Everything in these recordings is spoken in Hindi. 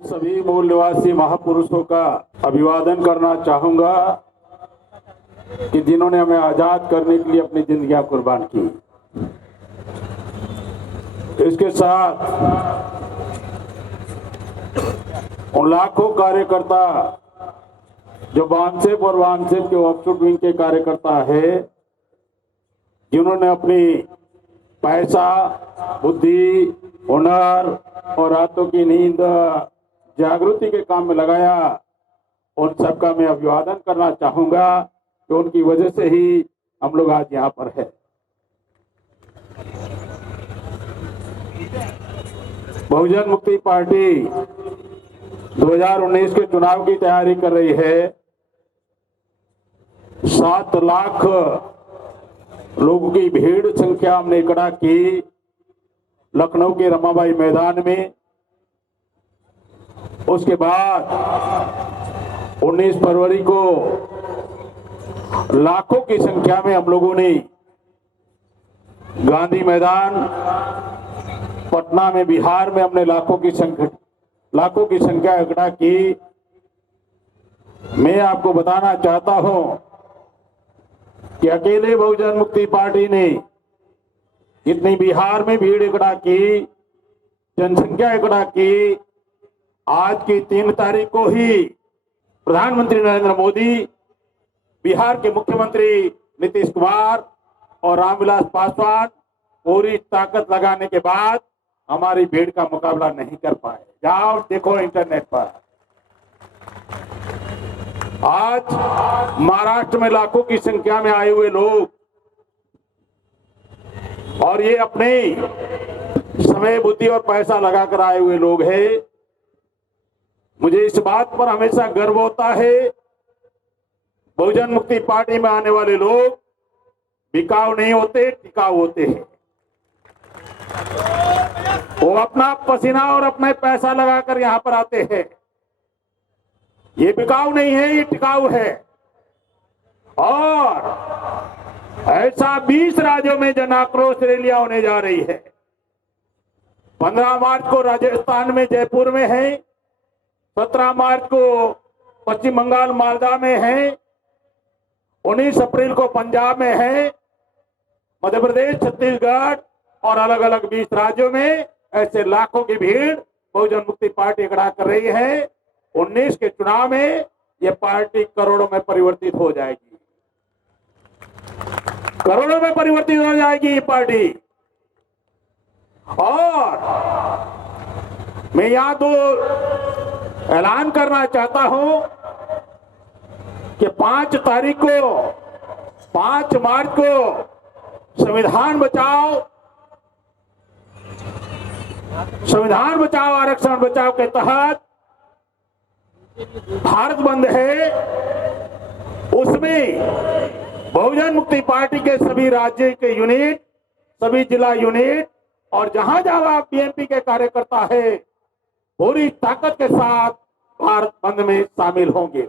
सभी मूल निवासी महापुरुषों का अभिवादन करना चाहूंगा कि जिन्होंने हमें आजाद करने के लिए अपनी जिंदगियां कुर्बान की। इसके साथ उन लाखों कार्यकर्ता जो बानसेप और वानसेप के ऑफशूट विंग के कार्यकर्ता है, जिन्होंने अपनी पैसा, बुद्धि, हुनर और रातों की नींद जागृति के काम में लगाया, उन सबका मैं अभिवादन करना चाहूंगा कि उनकी वजह से ही हम लोग आज यहाँ पर है। बहुजन मुक्ति पार्टी 2019 के चुनाव की तैयारी कर रही है। 7 लाख लोगों की भीड़ संख्या हमने इकट्ठा की लखनऊ के रमाबाई मैदान में। उसके बाद 19 फरवरी को लाखों की संख्या में हम लोगों ने गांधी मैदान, पटना में, बिहार में हमने लाखों की संख्या इकट्ठा की। मैं आपको बताना चाहता हूं कि अकेले बहुजन मुक्ति पार्टी ने इतनी बिहार में भीड़ इकट्ठा की, जनसंख्या इकट्ठा की। आज की 3 तारीख को ही प्रधानमंत्री नरेंद्र मोदी, बिहार के मुख्यमंत्री नीतीश कुमार और रामविलास पासवान पूरी ताकत लगाने के बाद हमारी भीड़ का मुकाबला नहीं कर पाए। जाओ देखो इंटरनेट पर। आज महाराष्ट्र में लाखों की संख्या में आए हुए लोग, और ये अपने समय, बुद्धि और पैसा लगाकर आए हुए लोग हैं। मुझे इस बात पर हमेशा गर्व होता है, बहुजन मुक्ति पार्टी में आने वाले लोग बिकाऊ नहीं होते, टिकाऊ होते हैं। वो अपना पसीना और अपना पैसा लगाकर यहां पर आते हैं। ये बिकाऊ नहीं है, ये टिकाऊ है। और ऐसा 20 राज्यों में जन आक्रोश रैलियां होने जा रही है। 15 मार्च को राजस्थान में जयपुर में है, 17 मार्च को पश्चिम बंगाल मालदा में है, 19 अप्रैल को पंजाब में है, मध्य प्रदेश, छत्तीसगढ़ और अलग अलग 20 राज्यों में ऐसे लाखों की भीड़ बहुजन मुक्ति पार्टी इकट्ठा कर रही है। 19 के चुनाव में यह पार्टी करोड़ों में परिवर्तित हो जाएगी, करोड़ों में परिवर्तित हो जाएगी ये पार्टी। और मैं यहां तो ऐलान करना चाहता हूं कि 5 तारीख को, 5 मार्च को संविधान बचाओ आरक्षण बचाओ के तहत भारत बंद है। उसमें बहुजन मुक्ति पार्टी के सभी राज्य के यूनिट, सभी जिला यूनिट और जहां जहां बीएमपी के कार्यकर्ता है, पूरी ताकत के साथ भारत बंद में शामिल होंगे।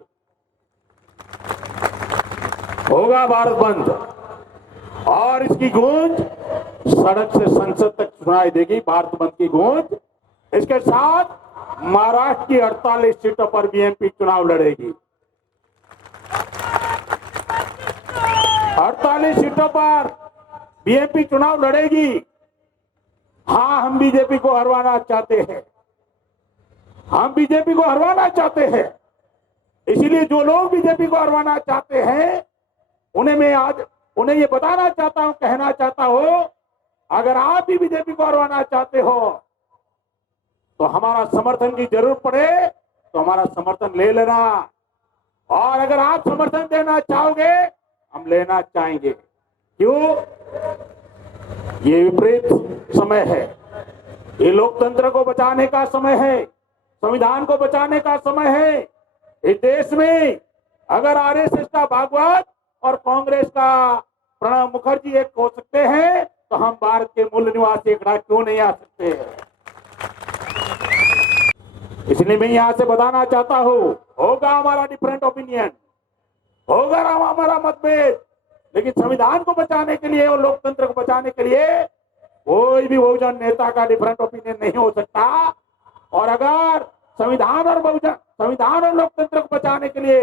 होगा भारत बंद, और इसकी गूंज सड़क से संसद तक सुनाई देगी, भारत बंद की गूंज। इसके साथ महाराष्ट्र की 48 सीटों पर बीएमपी चुनाव लड़ेगी। 48 सीटों पर बीएमपी चुनाव लड़ेगी। हाँ, हम बीजेपी को हरवाना चाहते हैं, हम बीजेपी को हरवाना चाहते हैं। इसीलिए जो लोग बीजेपी को हरवाना चाहते हैं, उन्हें मैं आज उन्हें ये बताना चाहता हूं, कहना चाहता हूं, अगर आप भी बीजेपी को हरवाना चाहते हो तो हमारा समर्थन की जरूरत पड़े तो हमारा समर्थन ले लेना। और अगर आप समर्थन देना चाहोगे, हम लेना चाहेंगे। क्यों? ये विपरीत समय है, ये लोकतंत्र को बचाने का समय है, संविधान को बचाने का समय है। इस देश में अगर आरएसएस का भागवत और कांग्रेस का प्रणब मुखर्जी एक हो सकते हैं, तो हम भारत के मूल निवासी इकट्ठा क्यों नहीं आ सकते हैं? इसलिए मैं यहां से बताना चाहता हूं, होगा हमारा डिफरेंट ओपिनियन, होगा हमारा मतभेद, लेकिन संविधान को बचाने के लिए और लोकतंत्र को बचाने के लिए कोई भी बहुजन नेता का डिफरेंट ओपिनियन नहीं हो सकता। और अगर संविधान और लोकतंत्र को बचाने के लिए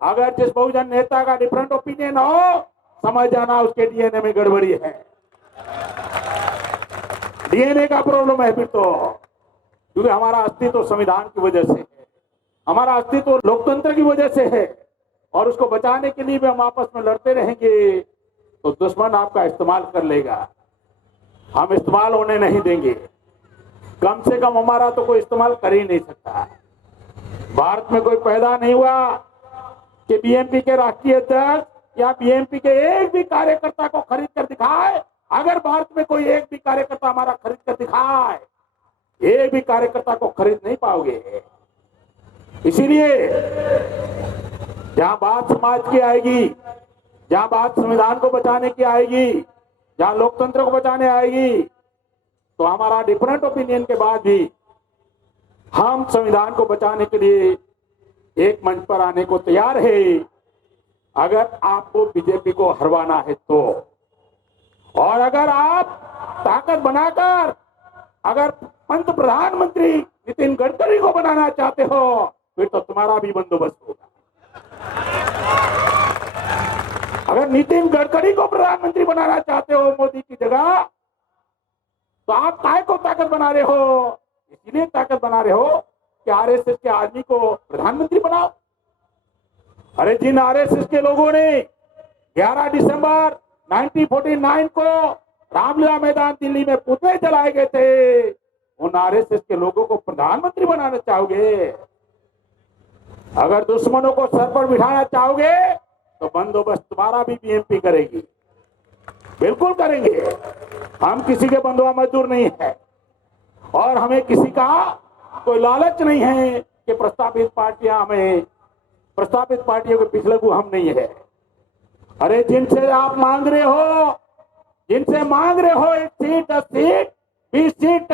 अगर जिस बहुजन नेता का डिफरेंट ओपिनियन हो, समझ जाना उसके डीएनए में गड़बड़ी है, डीएनए का प्रॉब्लम है फिर तो। क्योंकि हमारा अस्तित्व संविधान की वजह से है, हमारा अस्तित्व लोकतंत्र की वजह से है, और उसको बचाने के लिए भी हम आपस में लड़ते रहेंगे तो दुश्मन आपका इस्तेमाल कर लेगा। हम इस्तेमाल होने नहीं देंगे, कम से कम हमारा तो कोई इस्तेमाल कर ही नहीं सकता। भारत में कोई पैदा नहीं हुआ कि बीएमपी के राष्ट्रीय अध्यक्ष या बीएमपी के एक भी कार्यकर्ता को खरीद कर दिखाए। अगर भारत में कोई एक भी कार्यकर्ता हमारा खरीद कर दिखाए, एक भी कार्यकर्ता को खरीद नहीं पाओगे। इसीलिए जहां बात समाज की आएगी, जहां बात संविधान को बचाने की आएगी, जहां लोकतंत्र को बचाने आएगी, तो हमारा डिफरेंट ओपिनियन के बाद भी हम संविधान को बचाने के लिए एक मंच पर आने को तैयार है, अगर आपको बीजेपी को हरवाना है तो। और अगर आप ताकत बनाकर अगर प्रधानमंत्री नितिन गडकरी को बनाना चाहते हो, फिर तो तुम्हारा भी बंदोबस्त होगा। अगर नितिन गडकरी को प्रधानमंत्री बनाना चाहते हो मोदी की जगह, तो आप काय को ताकत बना रहे हो? इसीलिए ताकत बना रहे हो कि आरएसएस के आदमी को प्रधानमंत्री बनाओ। अरे जिन आरएसएस के लोगों ने 11 दिसंबर 1949 को रामलीला मैदान दिल्ली में पुतले जलाए गए थे, उन आरएसएस के लोगों को प्रधानमंत्री बनाना चाहोगे? अगर दुश्मनों को सर पर बिठाना चाहोगे तो बंदोबस्त तुम्हारा भी बीएमपी करेगी, बिल्कुल करेंगे। हम किसी के बंधुआ मजदूर नहीं है, और हमें किसी का कोई लालच नहीं है कि प्रस्तावित पार्टियों के पिछलगू हम नहीं है। अरे जिनसे आप मांग रहे हो, जिनसे मांग रहे हो 1 सीट 10 सीट 20 सीट,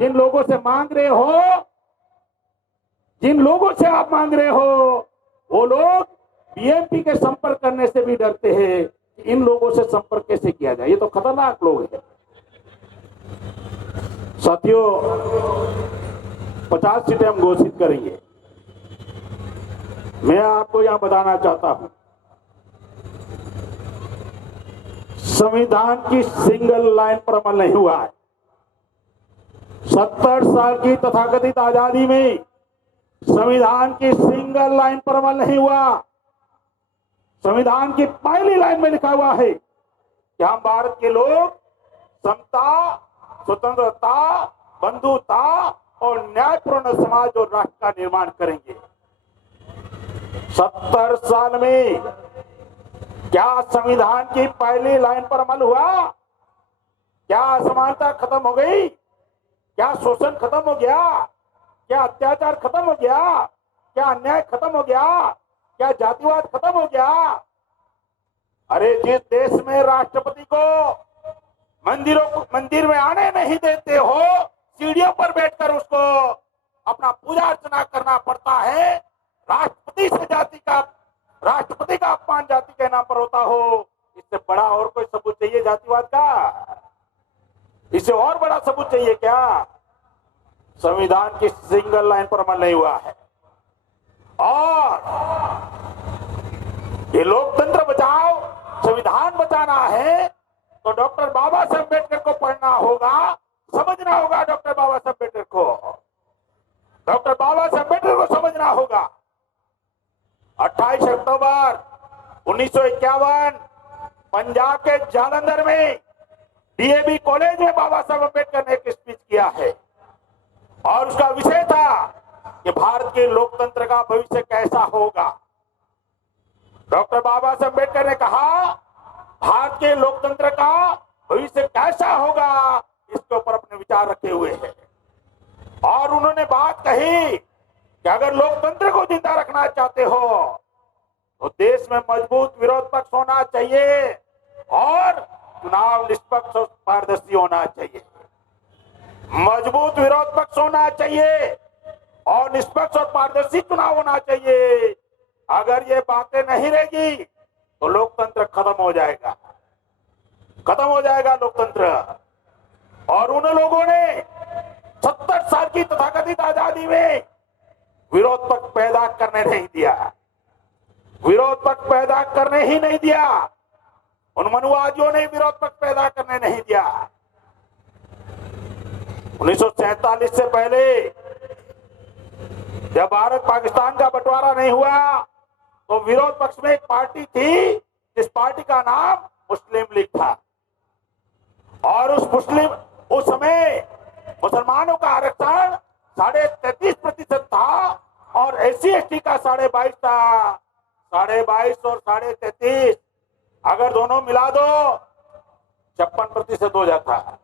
जिन लोगों से मांग रहे हो, जिन लोगों से आप मांग रहे हो, वो लोग बीएमपी के संपर्क करने से भी डरते हैं कि इन लोगों से संपर्क कैसे किया जाए। ये तो खतरनाक लोग हैं साथियों। 50 सीटें हम घोषित करेंगे। मैं आपको यहां बताना चाहता हूं, संविधान की सिंगल लाइन पर अमल नहीं हुआ है। 70 साल की तथाकथित आजादी में संविधान की सिंगल लाइन पर अमल नहीं हुआ। संविधान की पहली लाइन में लिखा हुआ है कि हम भारत के लोग समता, स्वतंत्रता, बंधुता और न्यायपूर्ण समाज और राष्ट्र का निर्माण करेंगे। 70 साल में क्या संविधान की पहली लाइन पर अमल हुआ? क्या असमानता खत्म हो गई? क्या शोषण खत्म हो गया? क्या अत्याचार खत्म हो गया? क्या अन्याय खत्म हो गया? क्या जातिवाद खत्म हो गया? अरे जिस देश में राष्ट्रपति को मंदिर में आने नहीं देते हो, सीढ़ियों पर बैठकर उसको अपना पूजा अर्चना करना पड़ता है, राष्ट्रपति का अपमान जाति के नाम पर होता हो, इससे बड़ा और कोई सबूत चाहिए जातिवाद का? इससे और बड़ा सबूत चाहिए क्या? संविधान की सिंगल लाइन पर अमल नहीं हुआ है। और ये लोकतंत्र बचाओ, संविधान बचाना है तो डॉक्टर बाबा साहब अम्बेडकर को पढ़ना होगा, समझना होगा। डॉक्टर बाबा साहब अम्बेडकर को समझना होगा। 28 अक्टूबर 1951 पंजाब के जालंधर में डीएवी कॉलेज में बाबा साहब अम्बेडकर ने एक स्पीच किया है, और उसका विषय था कि भारत के लोकतंत्र का भविष्य कैसा होगा। डॉक्टर बाबा साहब अम्बेडकर ने कहा भारत के लोकतंत्र का भविष्य कैसा होगा, इसके ऊपर अपने विचार रखे हुए हैं। और उन्होंने बात कही कि अगर लोकतंत्र को जिंदा रखना चाहते हो तो देश में मजबूत विरोध पक्ष होना चाहिए और चुनाव निष्पक्ष और पारदर्शी होना चाहिए। मजबूत विरोध पक्ष होना चाहिए और निष्पक्ष और पारदर्शी चुनाव होना चाहिए। अगर ये बातें नहीं रहेगी तो लोकतंत्र खत्म हो जाएगा लोकतंत्र। और उन लोगों ने 70 साल की तथाकथित आजादी में करने नहीं दिया, विरोध पक्ष पैदा करने ही नहीं दिया। उन मनुवादियों ने विरोध पक्ष पैदा करने नहीं दिया। 1947 से पहले जब भारत पाकिस्तान का बंटवारा नहीं हुआ तो विरोध पक्ष में एक पार्टी थी जिस पार्टी का नाम मुस्लिम लीग था, और उस समय मुसलमानों का आरक्षण 33.5% था और SC/ST का 22.5 था। 22.5 और 33.5 अगर दोनों मिला दो 56% हो जाता है।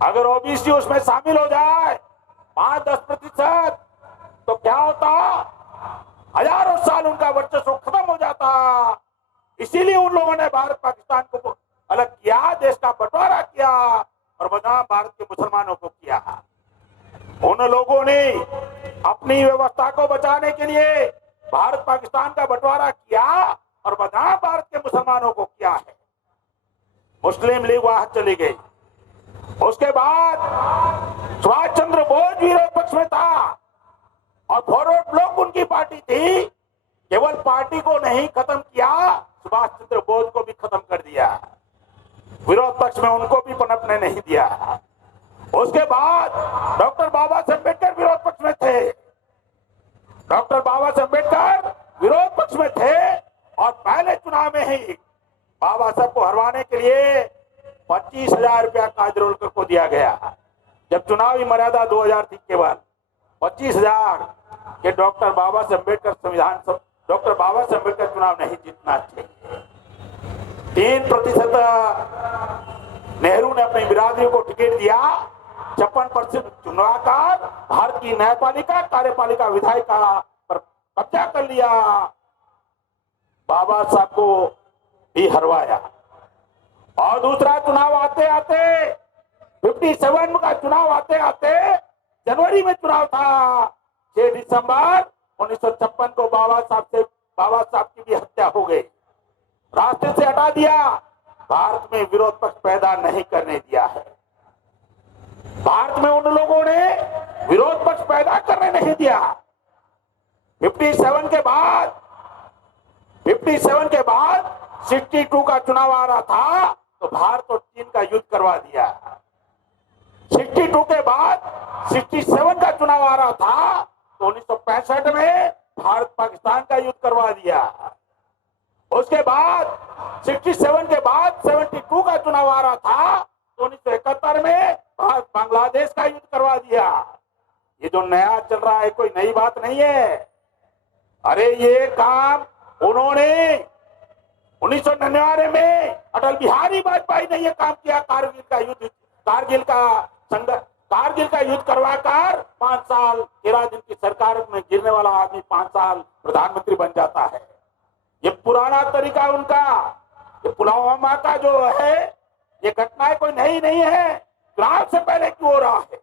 अगर OBC उसमें शामिल हो जाए 5-10% तो क्या होता, हजारों साल उनका वर्चस्व खत्म हो जाता। इसीलिए उन लोगों ने भारत पाकिस्तान को अलग किया, देश का बंटवारा किया और बदनाम भारत के मुसलमानों को किया। उन लोगों ने अपनी व्यवस्था को बचाने के लिए भारत पाकिस्तान का बंटवारा किया और बदनाम भारत के मुसलमानों को किया है। मुस्लिम लीग वहां चली गई। उसके बाद सुभाष चंद्र बोस विरोध पक्ष में था और फॉरवर्ड ब्लॉक उनकी पार्टी थी। केवल पार्टी को नहीं खत्म किया, सुभाष चंद्र बोस को भी खत्म कर दिया। विरोध पक्ष में उनको भी पनपने नहीं दिया। उसके बाद डॉक्टर बाबा साहब अम्बेडकर विरोध पक्ष में थे। डॉक्टर बाबा साहब अम्बेडकर विरोध पक्ष में थे और पहले चुनाव में ही बाबा साहब को हरवाने के लिए 25,000 रुपया काजरोलकर को दिया गया। जब चुनावी मर्यादा 2000 थी, केवल 25,000 के डॉक्टर बाबा साहब अम्बेडकर डॉक्टर बाबा साहब अम्बेडकर चुनाव नहीं जीतना चाहिए। 3% नेहरू ने अपनी बिरादरी को टिकट दिया। 56% चुनावकार भारत की न्यायपालिका, कार्यपालिका, विधायिका पर कब्जा कर लिया। बाबा साहब को भी हरवाया। और दूसरा चुनाव आते आते 57 का चुनाव आते आते जनवरी में चुनाव था। 6 दिसंबर 1956 को बाबा साहब की भी हत्या हो गई। रास्ते से हटा दिया। भारत में विरोध पक्ष पैदा नहीं करने दिया है। भारत में उन लोगों ने विरोध पक्ष पैदा करने नहीं दिया। 57 के बाद 62 का चुनाव आ रहा था तो भारत और चीन का युद्ध करवा दिया। 62 के बाद 67 का चुनाव आ रहा था तो 1965 में भारत पाकिस्तान का युद्ध करवा दिया। उसके बाद 67 के बाद 72 का चुनाव आ रहा था तो 1971 में भारत बांग्लादेश का युद्ध करवा दिया। ये जो नया चल रहा है कोई नई बात नहीं है। अरे ये काम उन्होंने 1999 में अटल बिहारी वाजपेयी ने ये काम किया। कारगिल का युद्ध करवाकर 5 साल 13 दिन की सरकार में गिरने वाला आदमी 5 साल प्रधानमंत्री बन जाता है। ये पुराना तरीका उनका। ये पुलवामा का जो है ये घटनाएं कोई नई नहीं है। चुनाव से पहले क्यों हो रहा है?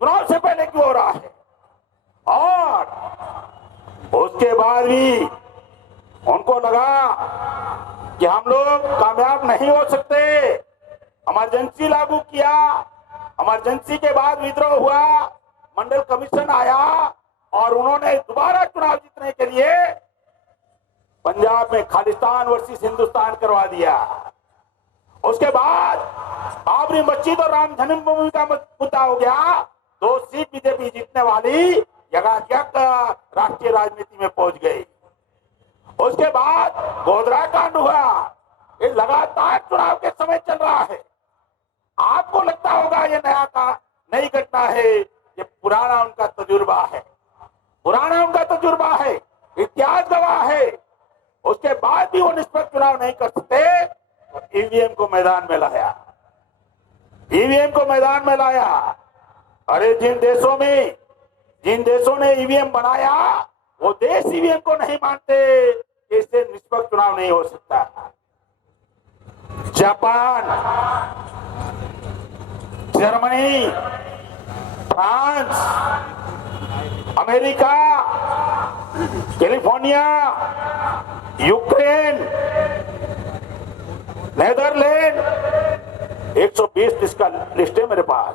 चुनाव से पहले क्यों हो रहा है? और उसके बाद भी उनको लगा कि हम लोग कामयाब नहीं हो सकते। इमरजेंसी लागू किया। इमरजेंसी के बाद विद्रोह हुआ, मंडल कमीशन आया और उन्होंने दोबारा चुनाव जीतने के लिए पंजाब में खालिस्तान वर्सेस हिंदुस्तान करवा दिया। उसके बाद बाबरी मस्जिद और राम जन्मभूमि का मुद्दा हो गया। 2 सीट बीजेपी जीतने वाली यकायक राष्ट्रीय राजनीति में पहुंच गई। उसके बाद गोधरा कांड हुआ। ये लगातार चुनाव के समय चल रहा है। आपको लगता होगा ये नई घटना है। ये पुराना उनका तजुर्बा है। पुराना उनका तजुर्बा है, इतिहास गवाह है। उसके बाद भी वो निष्पक्ष चुनाव नहीं कर सकते तो ईवीएम को मैदान में लाया। ईवीएम को मैदान में लाया। अरे जिन देशों ने ईवीएम बनाया वो देश ईवीएम को नहीं मानते। इससे निष्पक्ष चुनाव नहीं हो सकता। Japan, Germany, France, America, California, Ukraine, Netherland, 120 इसका लिस्ट है मेरे पास।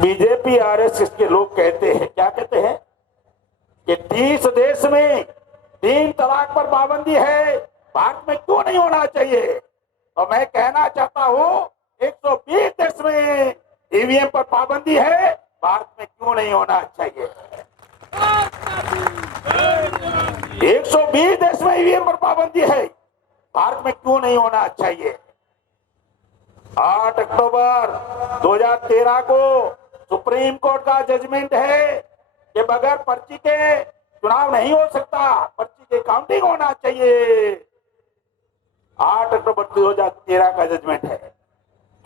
बीजेपी आरएसएस के लोग कहते हैं, क्या कहते हैं? कि 30 देश में 3 तलाक पर पाबंदी है, भारत में क्यों नहीं होना चाहिए? तो मैं कहना चाहता हूं 120 देश में ईवीएम पर पाबंदी है, भारत में क्यों नहीं होना चाहिए? 120 देश में ईवीएम पर पाबंदी है, भारत में क्यों नहीं होना चाहिए? 8 अक्टूबर 2013 को सुप्रीम कोर्ट का जजमेंट है कि बगैर पर्ची के चुनाव नहीं हो सकता, पर्ची की काउंटिंग होना चाहिए। 8 अक्टूबर 2013 का जजमेंट है।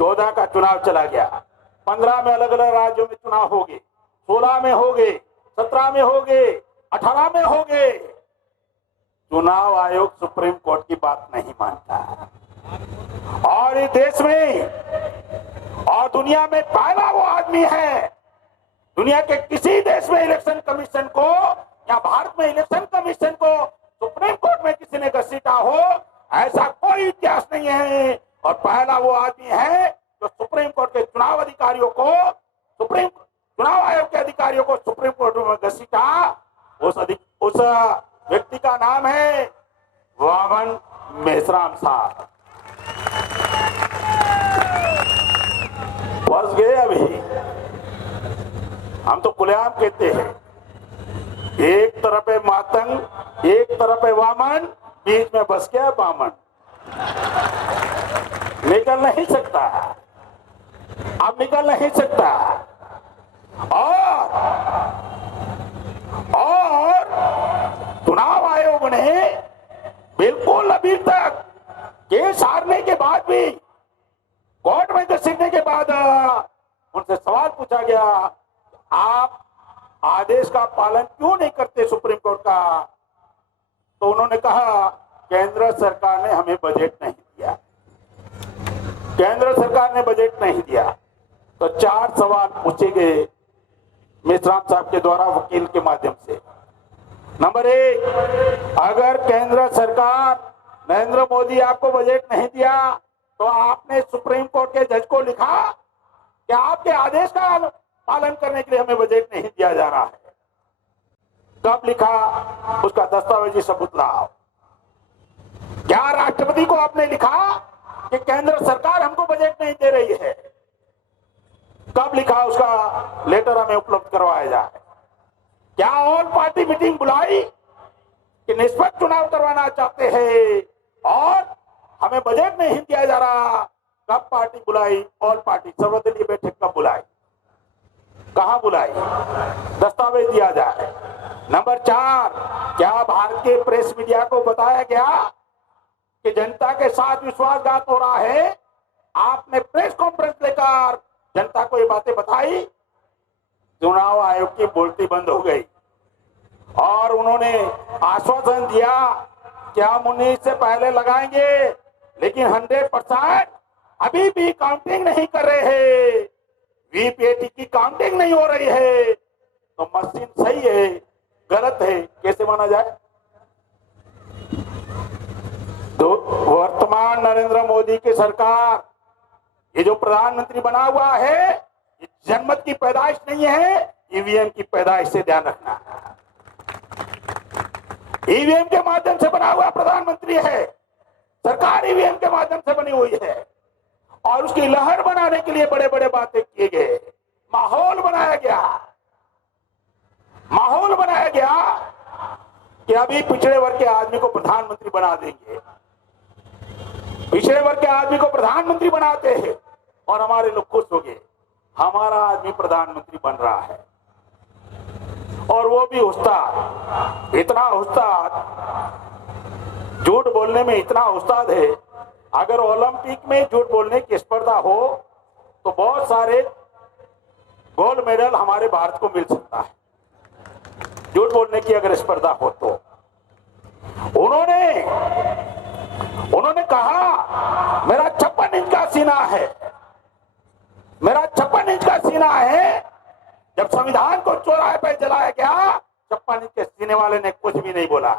14 का चुनाव चला गया, 15 में अलग अलग राज्यों में चुनाव हो गए, 16 में हो गए, 17 में हो गए, 18 में हो गए। चुनाव आयोग सुप्रीम कोर्ट की बात नहीं मानता और इस देश में और दुनिया में पहला वो आदमी है, दुनिया के किसी देश में इलेक्शन कमीशन को या भारत में इलेक्शन कमीशन को सुप्रीम कोर्ट में किसी ने घसीटा हो, ऐसा कोई इतिहास नहीं है। और पहला वो आदमी है जो सुप्रीम कोर्ट के चुनाव अधिकारियों को, सुप्रीम चुनाव आयोग के अधिकारियों को सुप्रीम कोर्ट में घसीटा। उस व्यक्ति का नाम है वामन मेश्राम साहब। फंस गए अभी। हम तो खुलेआम कहते हैं, एक तरफ है मातंग, एक तरफ है वामन, बीच में बस गया बामन, निकल नहीं सकता, अब निकल नहीं सकता। और चुनाव आयोग ने बिल्कुल अभी तक केस हारने के बाद भी, कोर्ट में घसीटने के बाद उनसे सवाल पूछा गया, आप आदेश का पालन क्यों नहीं करते सुप्रीम कोर्ट का? तो उन्होंने कहा केंद्र सरकार ने हमें बजट नहीं दिया, केंद्र सरकार ने बजट नहीं दिया। तो 4 सवाल पूछे गए मेश्राम साहब के द्वारा वकील के माध्यम से। नंबर 1, अगर केंद्र सरकार नरेंद्र मोदी आपको बजट नहीं दिया तो आपने सुप्रीम कोर्ट के जज को लिखा कि आपके आदेश का पालन करने के लिए हमें बजट नहीं दिया जा रहा है? कब लिखा? उसका दस्तावेजी सबूत लाओ। क्या राष्ट्रपति को आपने लिखा कि केंद्र सरकार हमको बजट नहीं दे रही है? कब लिखा? उसका लेटर हमें उपलब्ध करवाया जाए। क्या ऑल पार्टी मीटिंग बुलाई कि निष्पक्ष चुनाव करवाना चाहते हैं और हमें बजट नहीं दिया जा रहा? कब पार्टी बुलाई? ऑल पार्टी सर्वदलीय बैठक कब बुलाई? कहां बुलाई? दस्तावेज दिया जाए। नंबर 4, क्या भारत के प्रेस मीडिया को बताया गया कि जनता के साथ विश्वासघात हो रहा है? आपने प्रेस कॉन्फ्रेंस लेकर जनता को ये बातें बताई। चुनाव आयोग की बोलती बंद हो गई और उन्होंने आश्वासन दिया कि हम 19 से पहले लगाएंगे, लेकिन 100% अभी भी काउंटिंग नहीं कर रहे हैं, वीपीएटी की काउंटिंग नहीं हो रही है। तो मशीन सही है गलत है कैसे माना जाए? तो वर्तमान नरेंद्र मोदी की सरकार, ये जो प्रधानमंत्री बना हुआ है, ये जनमत की पैदाइश नहीं है, ईवीएम की पैदाइश से ध्यान रखना। ईवीएम के माध्यम से बना हुआ प्रधानमंत्री है, सरकार ईवीएम के माध्यम से बनी हुई है और उसकी लहर बनाने के लिए बड़े बड़े बातें किए गए, माहौल बनाया गया कि अभी पिछड़े वर्ग के आदमी को प्रधानमंत्री बना देंगे। पिछड़े वर्ग के आदमी को प्रधानमंत्री बनाते हैं और हमारे लोग खुश हो गए, हमारा आदमी प्रधानमंत्री बन रहा है। और वो भी उस्ताद, इतना उस्ताद, झूठ बोलने में इतना उस्ताद है। अगर ओलंपिक में झूठ बोलने की स्पर्धा हो तो बहुत सारे गोल्ड मेडल हमारे भारत को मिल सकता है, झूठ बोलने की अगर स्पर्धा हो तो। उन्होंने कहा मेरा 56 इंच का सीना है, मेरा 56 इंच का सीना है। जब संविधान को चौराहे पे जलाया गया, 56 इंच के सीने वाले ने कुछ भी नहीं बोला,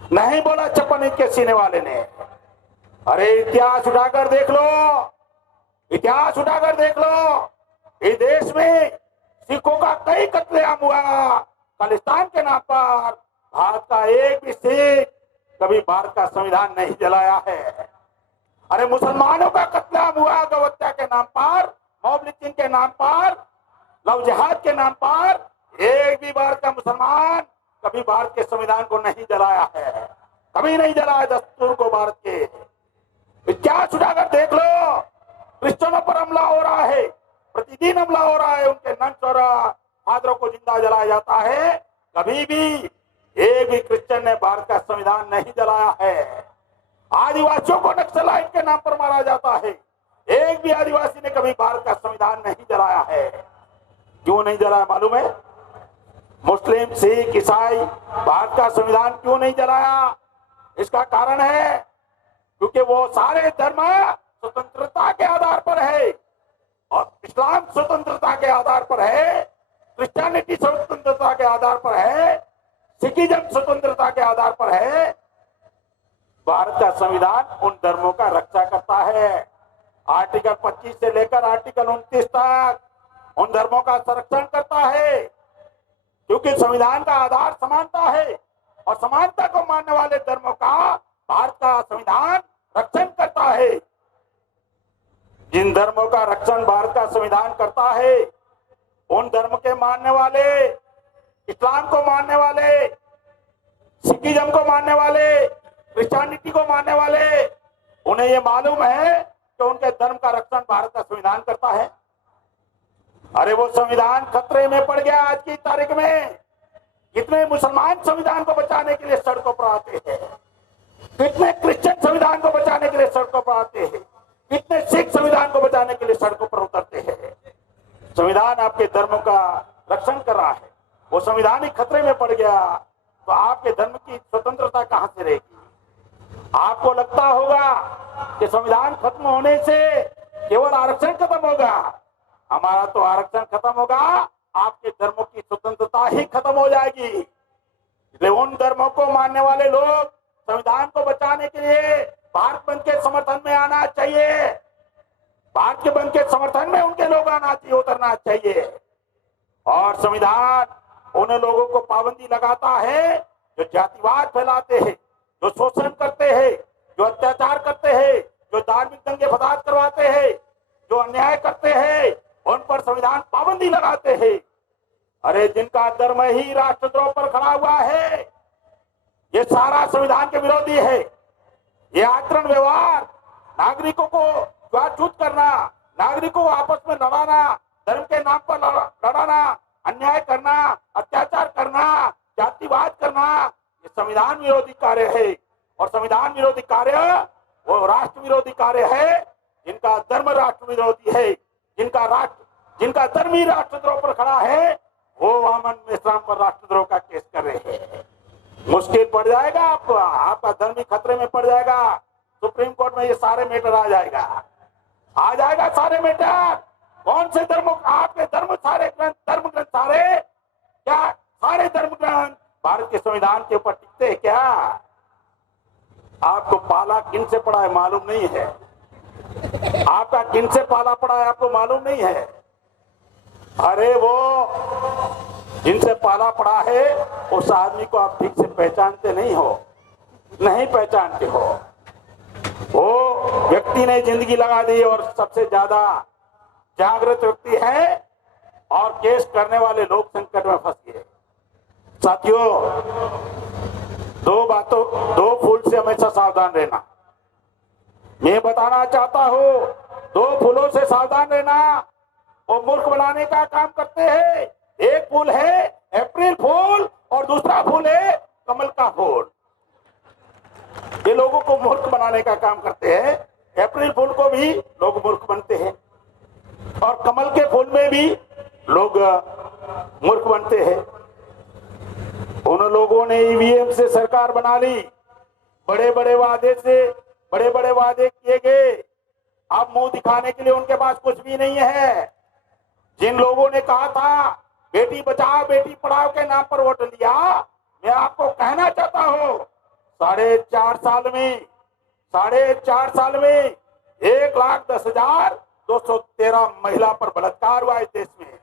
नहीं बोला 56 इंच के सीने वाले ने। अरे इतिहास उठाकर देख लो, इतिहास उठाकर देख लो, इस देश में सिखों का कई कत्लेआम हुआ, खालिस्तान के नाम पर भारत का एक भी सिख कभी भारत का संविधान नहीं जलाया है। अरे मुसलमानों का कत्लेआम हुआ गौहत्या के नाम पर, मॉब लिंचिंग के नाम पर, लव जिहाद के नाम पर। एक भी भारत का मुसलमान कभी भारत के संविधान को नहीं जलाया है, कभी नहीं जलाया दस्तूर को भारत के। इतिहास उठाकर देख लो, क्रिश्चियनों पर हमला हो रहा है, प्रतिदिन हमला हो रहा है, उनके नंस और फादरों को जिंदा जलाया जाता है। कभी भी एक भी क्रिश्चियन ने भारत का संविधान नहीं जलाया है। आदिवासियों को नक्सलाइट के नाम पर मारा जाता है, एक भी आदिवासी ने कभी भारत का संविधान नहीं जलाया है। क्यों नहीं जलाया मालूम है? मुस्लिम, सिख, ईसाई भारत का संविधान क्यों नहीं जलाया? इसका कारण है क्योंकि वो सारे धर्म स्वतंत्रता के आधार पर है, और इस्लाम स्वतंत्रता के आधार पर है, क्रिश्चियनिटी स्वतंत्रता के आधार पर है, सिखिज्म स्वतंत्रता के आधार पर है। भारत का संविधान उन धर्मों का रक्षा करता है। आर्टिकल 25 से लेकर आर्टिकल 29 तक उन धर्मों का संरक्षण करता है, क्योंकि संविधान का आधार समानता है, और समानता को मानने वाले धर्मों का भारत का संविधान रक्षण करता है। जिन धर्मों का रक्षण भारत का संविधान करता है, उन धर्म के मानने वाले, इस्लाम को मानने वाले, सिखिज्म को मानने वाले, क्रिश्चियनिटी को मानने वाले, उन्हें ये मालूम है कि उनके धर्म का रक्षण भारत का संविधान करता है। अरे वो संविधान खतरे में पड़ गया आज की तारीख में। कितने मुसलमान संविधान को बचाने के लिए सड़कों पर आते हैं, कितने क्रिश्चियन संविधान को बचाने के लिए सड़कों पर आते हैं, कितने सिख संविधान को बचाने के लिए सड़कों पर उतरते हैं। संविधान आपके धर्म का रक्षण कर रहा है, वो संविधान ही खतरे में पड़ गया तो आपके धर्म की स्वतंत्रता कहां से रहेगी? आपको लगता होगा कि संविधान खत्म होने से केवल आरक्षण खत्म होगा। हमारा तो आरक्षण खत्म होगा, आपके धर्मों की स्वतंत्रता ही खत्म हो जाएगी। इसलिए उन धर्मों को मानने वाले लोग संविधान को बचाने के लिए भारत बंद के समर्थन में आना चाहिए। भारत के बंद के समर्थन में उनके लोग आना चाहिए, उतरना चाहिए। और संविधान उन लोगों को पाबंदी लगाता है जो जातिवाद फैलाते हैं, जो शोषण करते हैं, जो अत्याचार करते हैं, जो धार्मिक दंगे फसाद करवाते हैं, जो अन्याय करते हैं, उन पर संविधान पाबंदी लगाते हैं। अरे जिनका धर्म ही राष्ट्रद्रोह पर खड़ा हुआ है, ये सारा संविधान के विरोधी है। ये आचरण व्यवहार, नागरिकों को छूत करना, नागरिकों को आपस में लड़ाना, धर्म के नाम पर लड़ाना, अन्याय करना, अत्याचार करना, जातिवाद करना, ये संविधान विरोधी कार्य है। और संविधान विरोधी कार्य वो राष्ट्र विरोधी कार्य है। जिनका धर्म राष्ट्र विरोधी है, जिनका धर्म ही राष्ट्रद्रोह पर खड़ा है, वो अमन मिश्राम पर राष्ट्रद्रोह का केस कर रहे हैं। मुश्किल पड़ जाएगा आपको, आपका धर्म ही खतरे में पड़ जाएगा। सुप्रीम कोर्ट में ये सारे मैटर आ जाएगा सारे मैटर। कौन से धर्म, आपके धर्म सारे ग्रंथ, धर्म ग्रंथ सारे, क्या सारे धर्म ग्रंथ भारत के संविधान के ऊपर टिकते हैं क्या? आपको पाला किन से पड़ा है मालूम नहीं है। आपका किन से पाला पड़ा है आपको मालूम नहीं है। अरे वो जिनसे पाला पड़ा है उस आदमी को आप ठीक से पहचानते नहीं पहचानते हो। वो व्यक्ति ने जिंदगी लगा दी और सबसे ज्यादा जागृत व्यक्ति है, और केस करने वाले लोग संकट में फंस गए। साथियों, दो फूल से हमेशा सावधान रहना। मैं बताना चाहता हूं, दो फूलों से सावधान रहना, वो मूर्ख बनाने का काम करते हैं। एक फूल है अप्रैल फूल और दूसरा फूल है कमल का फूल। ये लोगों को मूर्ख बनाने का काम करते हैं। अप्रैल फूल को भी लोग मूर्ख बनते हैं, और कमल के फूल में भी लोग मूर्ख बनते हैं। उन लोगों ने ईवीएम से सरकार बना ली, बड़े बड़े वादे किए गए। अब मुंह दिखाने के लिए उनके पास कुछ भी नहीं है। जिन लोगों ने कहा था बेटी बचाओ बेटी पढ़ाओ के नाम पर वोट लिया, मैं आपको कहना चाहता हूं, 4.5 साल में 1,10,213 महिला पर बलात्कार हुआ इस देश में।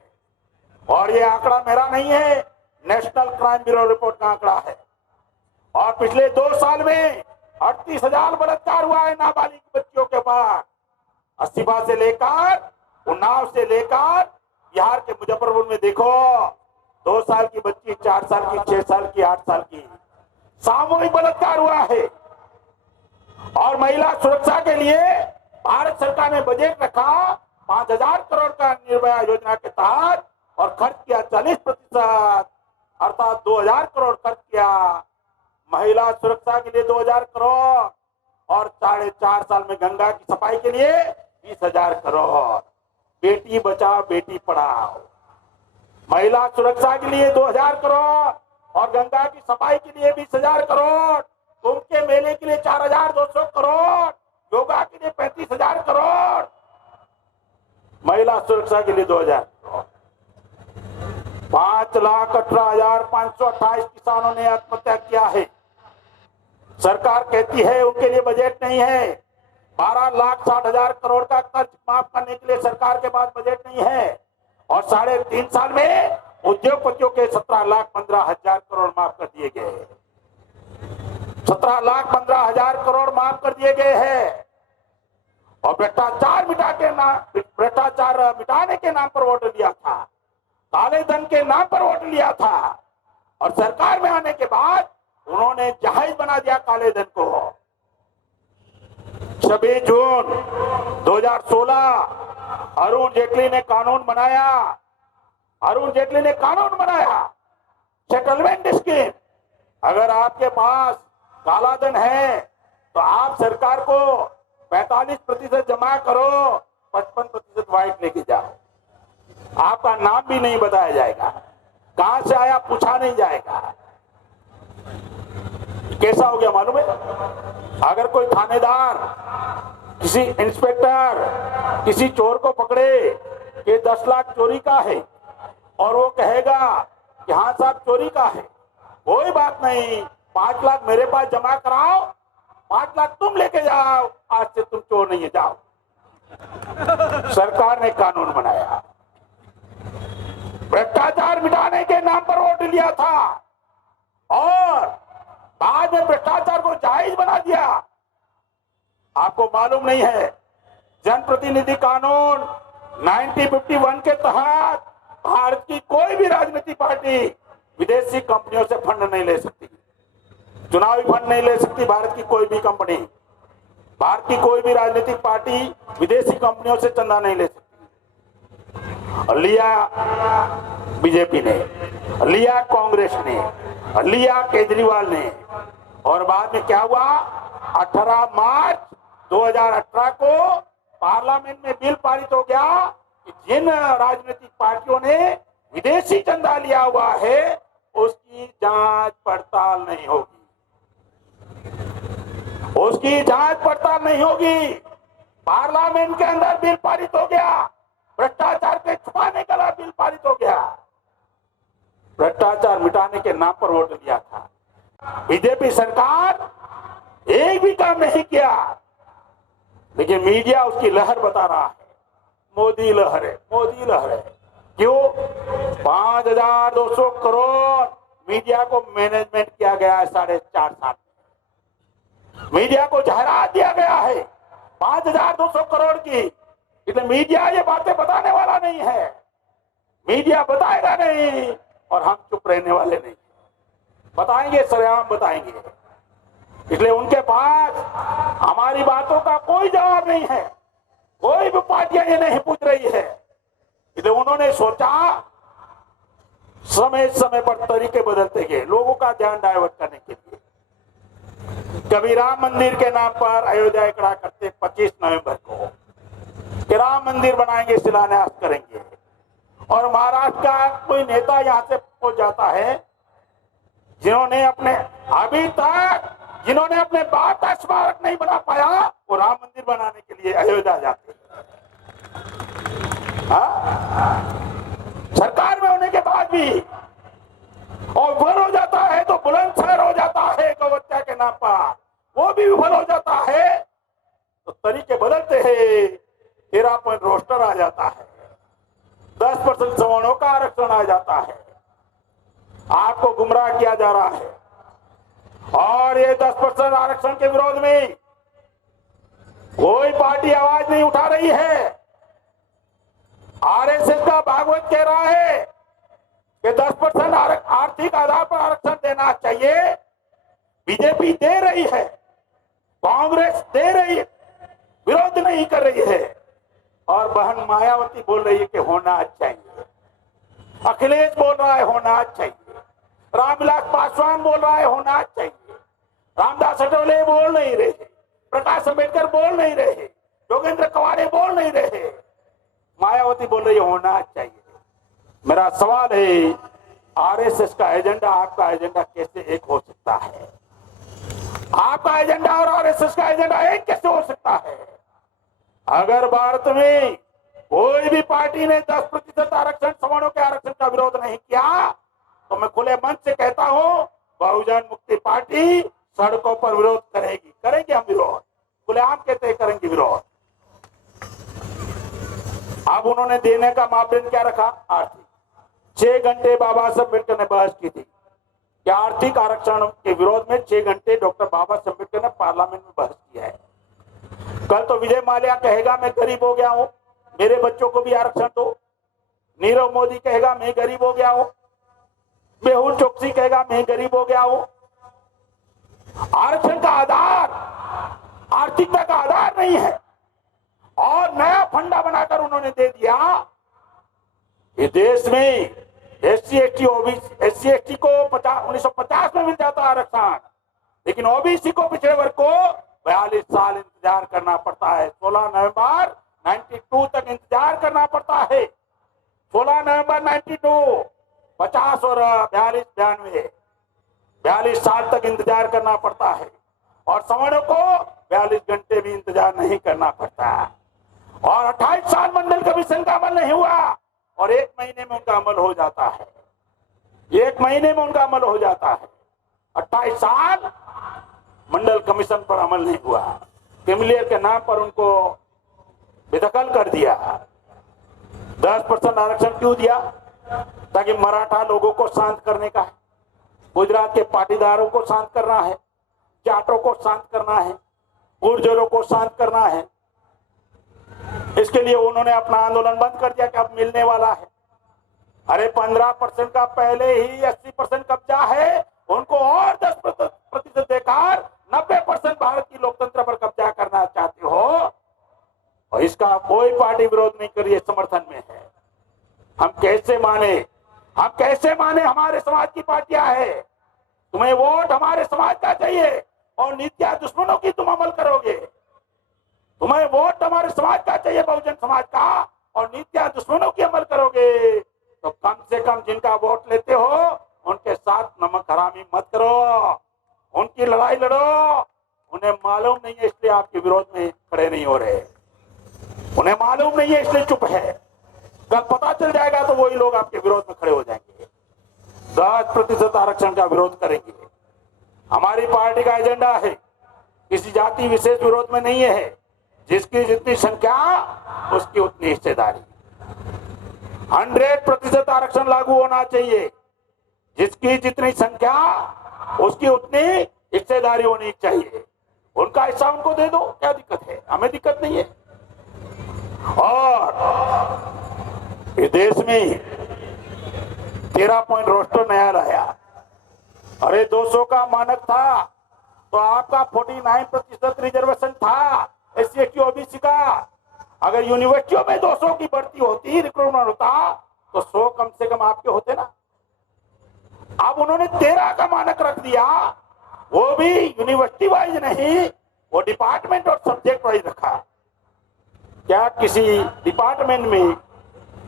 और ये आंकड़ा मेरा नहीं है, नेशनल क्राइम ब्यूरो रिपोर्ट का आंकड़ा है। और पिछले 2 साल में 38,000 बलात्कार हुआ है नाबालिग बच्चियों के पास। अस्सीबा से लेकर, उन्नाव से लेकर बिहार के मुजफ्फरपुर में देखो, 2 साल की बच्ची, 4 साल की, 6 साल की, 8 साल की, सामूहिक बलात्कार हुआ है। और महिला सुरक्षा के लिए भारत सरकार ने बजट रखा 5,000 करोड़ का निर्भया योजना के तहत, और खर्च किया 40%, अर्थात 2,000 करोड़ खर्च किया महिला सुरक्षा के लिए, 2,000 करोड़, और 4.5 साल में गंगा की सफाई के लिए 20,000 करोड़। बेटी बचाओ बेटी पढ़ाओ, महिला सुरक्षा के लिए 2,000 करोड़ और गंगा की सफाई के लिए 20,000 करोड़, कुंभ के मेले के लिए 4,200 करोड़, योगा के लिए 35,000 करोड़, महिला सुरक्षा के लिए 2,000 करोड़। 5,18,528 किसानों ने आत्महत्या किया है। सरकार कहती है उनके लिए बजट नहीं है। 12,60,000 करोड़ का कर्ज माफ करने के लिए सरकार के पास बजट नहीं है। और 3.5 साल में उद्योगपतियों के 17,15,000 करोड़ माफ कर दिए गए। 17,15,000 करोड़ माफ कर दिए गए हैं। और भ्रष्टाचार मिटाने के नाम पर वोट लिया था, काले धन के नाम पर वोट लिया था, और सरकार में आने के बाद उन्होंने जायज बना दिया काले धन को। 26 जून 2016 अरुण जेटली ने कानून बनाया, सेटलमेंट स्कीम। अगर आपके पास काला धन है तो आप सरकार को 45% जमा करो, 55% व्हाइट लेके जाओ। आपका नाम भी नहीं बताया जाएगा, कहां से आया पूछा नहीं जाएगा। कैसा हो गया मालूम है? अगर कोई थानेदार, किसी इंस्पेक्टर किसी चोर को पकड़े कि 10 लाख चोरी का है, और वो कहेगा कि हाँ साहब चोरी का है, कोई बात नहीं, 5 लाख मेरे पास जमा कराओ, 5 लाख तुम लेके जाओ, आज से तुम चोर नहीं है, जाओ। सरकार ने कानून बनाया। भ्रष्टाचार मिटाने के नाम पर वोट लिया था और बाद में भ्रष्टाचार को जायज बना दिया। आपको मालूम नहीं है, जनप्रतिनिधि कानून 1951 के तहत भारत की कोई भी राजनीतिक पार्टी विदेशी कंपनियों से फंड नहीं ले सकती, चुनावी फंड नहीं ले सकती। भारत की कोई भी कंपनी, भारत की कोई भी राजनीतिक पार्टी विदेशी कंपनियों से चंदा नहीं ले सकती। लिया बीजेपी ने, लिया कांग्रेस ने, लिया केजरीवाल ने, और बाद में क्या हुआ? 18 मार्च 2018 को पार्लियामेंट में बिल पारित हो गया कि जिन राजनीतिक पार्टियों ने विदेशी चंदा लिया हुआ है उसकी जांच पड़ताल नहीं होगी, उसकी जांच पड़ताल नहीं होगी। पार्लियामेंट के अंदर बिल पारित हो गया, भ्रष्टाचार के छुपाने का बिल पारित हो गया। भ्रष्टाचार मिटाने के नाम पर वोट दिया था। बीजेपी सरकार एक भी काम नहीं किया, लेकिन मीडिया उसकी लहर बता रहा है, मोदी लहर है, मोदी लहर है। क्यों? 5,200 करोड़ मीडिया को मैनेजमेंट किया गया है 4.5 साल में। मीडिया को जाहिरात दिया गया है 5,200 करोड़ की। इसलिए मीडिया ये बातें बताने वाला नहीं है, मीडिया बताएगा नहीं, और हम चुप रहने वाले नहीं, बताएंगे, सरेआम बताएंगे। इसलिए उनके पास हमारी बातों का कोई जवाब नहीं है, कोई भी पार्टियां ये नहीं पूछ रही है। इसलिए उन्होंने सोचा समय समय पर तरीके बदलते गए लोगों का ध्यान डाइवर्ट करने के लिए। कभी राम मंदिर के नाम पर अयोध्या इकट्ठा करते 25 नवंबर को कि राम मंदिर बनाएंगे, शिलान्यास करेंगे, और महाराष्ट्र का कोई नेता यहां से पहुंच जाता है जिन्होंने अपने बाप का स्मारक नहीं बना पाया, वो राम मंदिर बनाने के लिए अयोध्या जाते हैं। सरकार में होने के बाद भी, और विफल हो जाता है तो बुलंदशहर हो जाता है गौहत्या के नाम पर, वो भी विफल हो जाता है तो तरीके बदलते हैं। 13 रोस्टर आ जाता है, 10% सवर्णों का आरक्षण आ जाता है, आपको गुमराह किया जा रहा है। और ये 10% आरक्षण के विरोध में कोई पार्टी आवाज नहीं उठा रही है। आरएसएस का भागवत कह रहा है कि 10% आर्थिक आधार पर आरक्षण देना चाहिए। बीजेपी दे रही है, कांग्रेस दे रही है, विरोध नहीं कर रही है। और बहन मायावती बोल रही है कि होना चाहिए। अखिलेश बोल रहा है होना चाहिए। रामविलास पासवान बोल रहा है होना चाहिए। रामदास अठवले बोल नहीं रहे, प्रकाश अंबेडकर बोल नहीं रहे, योगेंद्र कवाड़े बोल नहीं रहे, मायावती बोल रही है होना चाहिए। मेरा सवाल है, आरएसएस का एजेंडा आपका एजेंडा कैसे एक हो सकता है? आपका एजेंडा और आरएसएस का एजेंडा एक कैसे हो सकता है? अगर भारत में कोई भी पार्टी ने 10% आरक्षण, सवर्णों के आरक्षण का विरोध नहीं किया, तो मैं खुले मन से कहता हूं बहुजन मुक्ति पार्टी सड़कों पर विरोध करेगी। करेंगे हम विरोध, खुलेआम कहते हैं करेंगे विरोध। अब उन्होंने देने का मापदंड क्या रखा? आर्थिक। 6 घंटे बाबा साहब अम्बेडकर ने बहस की थी कि आर्थिक आरक्षण के विरोध में 6 घंटे डॉक्टर बाबा साहब अम्बेडकर ने पार्लियामेंट में बहस किया है। कल तो विजय माल्या कहेगा मैं गरीब हो गया हूं, मेरे बच्चों को भी आरक्षण दो। नीरव मोदी कहेगा मैं गरीब हो गया हूं। मेहुल चोकसी कहेगा मैं गरीब हो गया हूं। आरक्षण का आधार आर्थिकता का आधार नहीं है। और नया फंडा बनाकर उन्होंने दे दिया कि देश में एससी एसटी को 1950 में मिल जाता आरक्षण, लेकिन ओबीसी को, पिछड़े वर्ग को 42 साल इंतजार करना पड़ता है। 16 नवंबर 92 तक इंतजार करना पड़ता है। 16 नवंबर 92, 50 और 42, 92, 42 साल तक इंतजार करना पड़ता है। और सवर्णों को 42 घंटे भी इंतजार नहीं करना पड़ता। और 28 साल मंडल कमीशन का अमल नहीं हुआ और 1 महीने में उनका अमल हो जाता है। 1 महीने में उनका अमल हो जाता है। 28 साल मंडल कमीशन पर अमल नहीं हुआ। क्रिमिलियर के नाम पर उनको बेदखल कर दिया। 10% आरक्षण क्यों दिया? ताकि मराठा लोगों को शांत करने का है, गुजरात के पाटीदारों को शांत करना है, जाटों को शांत करना है, गुर्जरों को शांत करना है। इसके लिए उन्होंने अपना आंदोलन बंद कर दिया कि अब मिलने वाला है। अरे 15% का पहले ही 80% कब्जा है, उनको और 10% देकर 90% भारत की लोकतंत्र पर कब्जा करना चाहते हो। और इसका कोई पार्टी विरोध नहीं कर रही है, समर्थन में है। हम कैसे माने हमारे समाज की पार्टियां है। तुम्हें वोट हमारे समाज का चाहिए और नीतियां दुश्मनों की तुम अमल करोगे। तुम्हें वोट हमारे समाज का चाहिए, बहुजन समाज का, और नीतियां दुश्मनों की अमल करोगे। तो कम से कम जिनका वोट लेते हो उनके साथ नमक हरामी मत करो, उनकी लड़ाई लड़ो। उन्हें मालूम नहीं है इसलिए आपके विरोध में खड़े नहीं हो रहे। उन्हें मालूम नहीं है इसलिए चुप है। कल पता चल जाएगा तो वही लोग आपके विरोध में खड़े हो जाएंगे, 10% आरक्षण का विरोध करेंगे। हमारी पार्टी का एजेंडा है, किसी जाति विशेष विरोध में नहीं है। जिसकी जितनी संख्या उसकी उतनी हिस्सेदारी। 100% आरक्षण लागू होना चाहिए। जिसकी जितनी संख्या उसकी उतनी हिस्सेदारी होनी चाहिए। उनका हिस्सा उनको दे दो, क्या दिक्कत है? हमें दिक्कत नहीं है। और इस देश में 13 पॉइंट रोस्टर नया लाया। अरे 200 का मानक था तो आपका 49% रिजर्वेशन था एससी एसटी ओबीसी का। अगर यूनिवर्सिटियों में 200 की भर्ती होती, रिक्रूटमेंट होता, तो 100 कम से कम आपके होते ना। अब उन्होंने 13 का मानक रख दिया, वो भी यूनिवर्सिटी वाइज नहीं, वो डिपार्टमेंट और सब्जेक्ट वाइज रखा। क्या किसी डिपार्टमेंट में,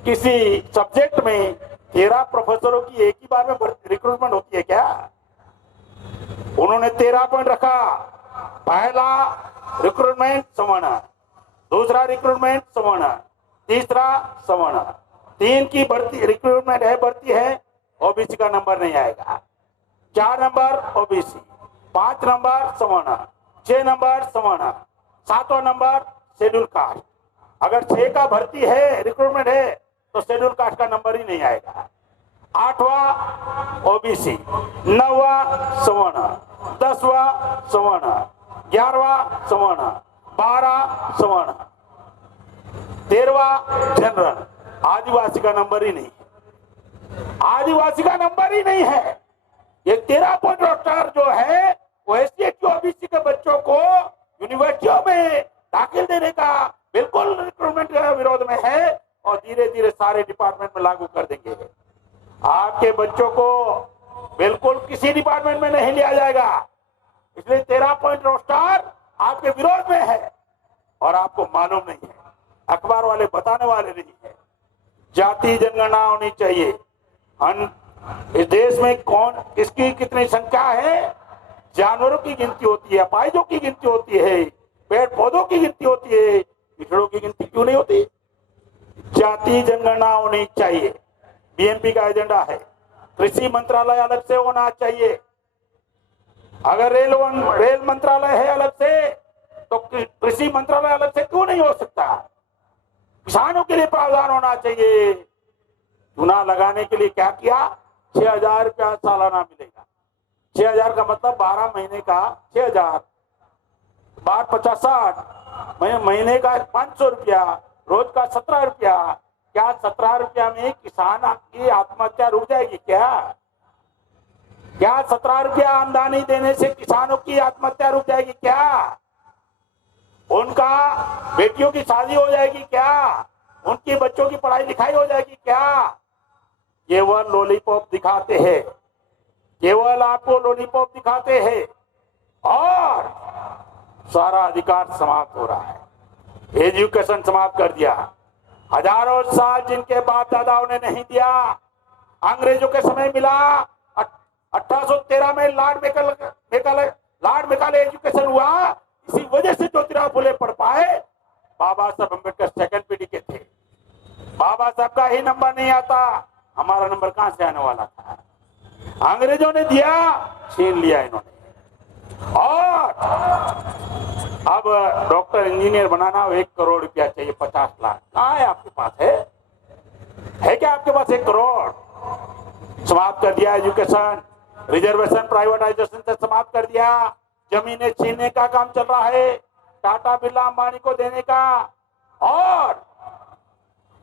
किसी सब्जेक्ट में 13 प्रोफेसरों की एक ही बार में रिक्रूटमेंट होती है क्या? उन्होंने 13 पॉइंट रखा। पहला रिक्रूटमेंट सवर्ण, दूसरा रिक्रूटमेंट सवर्ण, तीसरा सवर्ण। 3 की भर्ती रिक्रूटमेंट है, भर्ती है, ओबीसी का नंबर नहीं आएगा। 4 नंबर ओबीसी, 5 नंबर सवर्ण, 6 नंबर सवर्ण, 7वां नंबर शेड्यूल कास्ट। अगर 6 का भर्ती है, रिक्रूटमेंट है, तो शेड्यूल कास्ट का नंबर ही नहीं आएगा। 8वां ओबीसी, 9वां सवर्ण, 10वां सवर्ण, 11वां सवर्ण, 12 सवर्ण, 13वां जनरल। आदिवासी का नंबर ही नहीं, आदिवासी का नंबर ही नहीं है। ये 13 पॉइंट रोस्टर जो है वो एससी ओबीसी के बच्चों को यूनिवर्सिटियों में दाखिल देने का बिल्कुल रिक्रूटमेंट के विरोध में है और धीरे धीरे सारे डिपार्टमेंट में लागू कर देंगे। आपके बच्चों को बिल्कुल किसी डिपार्टमेंट में नहीं लिया जाएगा। इसलिए 13 पॉइंट रोस्टर आपके विरोध में है और आपको मालूम नहीं है, अखबार वाले बताने वाले नहीं है। जाति जनगणना होनी चाहिए। इस देश में कौन किसकी कितनी संख्या है, जानवरों की गिनती होती है, अपाहिजों की गिनती होती है, पेड़ पौधों की गिनती होती है, पिछड़ों की गिनती क्यों नहीं होती? जाति जनगणना होनी चाहिए, बीएमपी का एजेंडा है। कृषि मंत्रालय अलग से होना चाहिए। अगर रेल मंत्रालय है अलग से, तो कृषि मंत्रालय अलग से क्यों नहीं हो सकता? किसानों के लिए प्रावधान होना चाहिए। चुनाव लगाने के लिए क्या किया? 6,000 रुपया सालाना मिलेगा। 6,000 का मतलब 12 महीने का 6,000, बार 50-60, महीने का 500 रुपया, रोज का 17 रुपया। क्या 17 रुपया में किसान की आत्महत्या रुक जाएगी क्या? क्या 17 रुपया आमदनी देने से किसानों की आत्महत्या रुक जाएगी क्या? उनका बेटियों की शादी हो जाएगी क्या? उनकी बच्चों की पढ़ाई लिखाई हो जाएगी क्या? केवल लॉलीपॉप दिखाते हैं, केवल आपको लॉलीपॉप दिखाते हैं और सारा अधिकार समाप्त हो रहा है। एजुकेशन समाप्त कर दिया। हजारों साल जिनके बाप दादाओं ने नहीं दिया, अंग्रेजों के समय मिला। 1813 में लॉर्ड मेकाले एजुकेशन हुआ। इसी वजह से ज्योतिराव फुले पढ़ पाए। बाबा साहब अम्बेडकर सेकंड पीढ़ी के थे। बाबा साहब का ही नंबर नहीं आता, हमारा नंबर कहां से आने वाला था? अंग्रेजों ने दिया, छीन लिया इन्होंने। और अब डॉक्टर इंजीनियर बनाना 1 करोड़ रुपया चाहिए, 50 लाख। कहां है आपके पास? है क्या आपके पास 1 करोड़? समाप्त कर दिया एजुकेशन। रिजर्वेशन प्राइवेटाइजेशन से समाप्त कर दिया। जमीनें छीनने का काम चल रहा है, टाटा बिरला अंबानी को देने का। और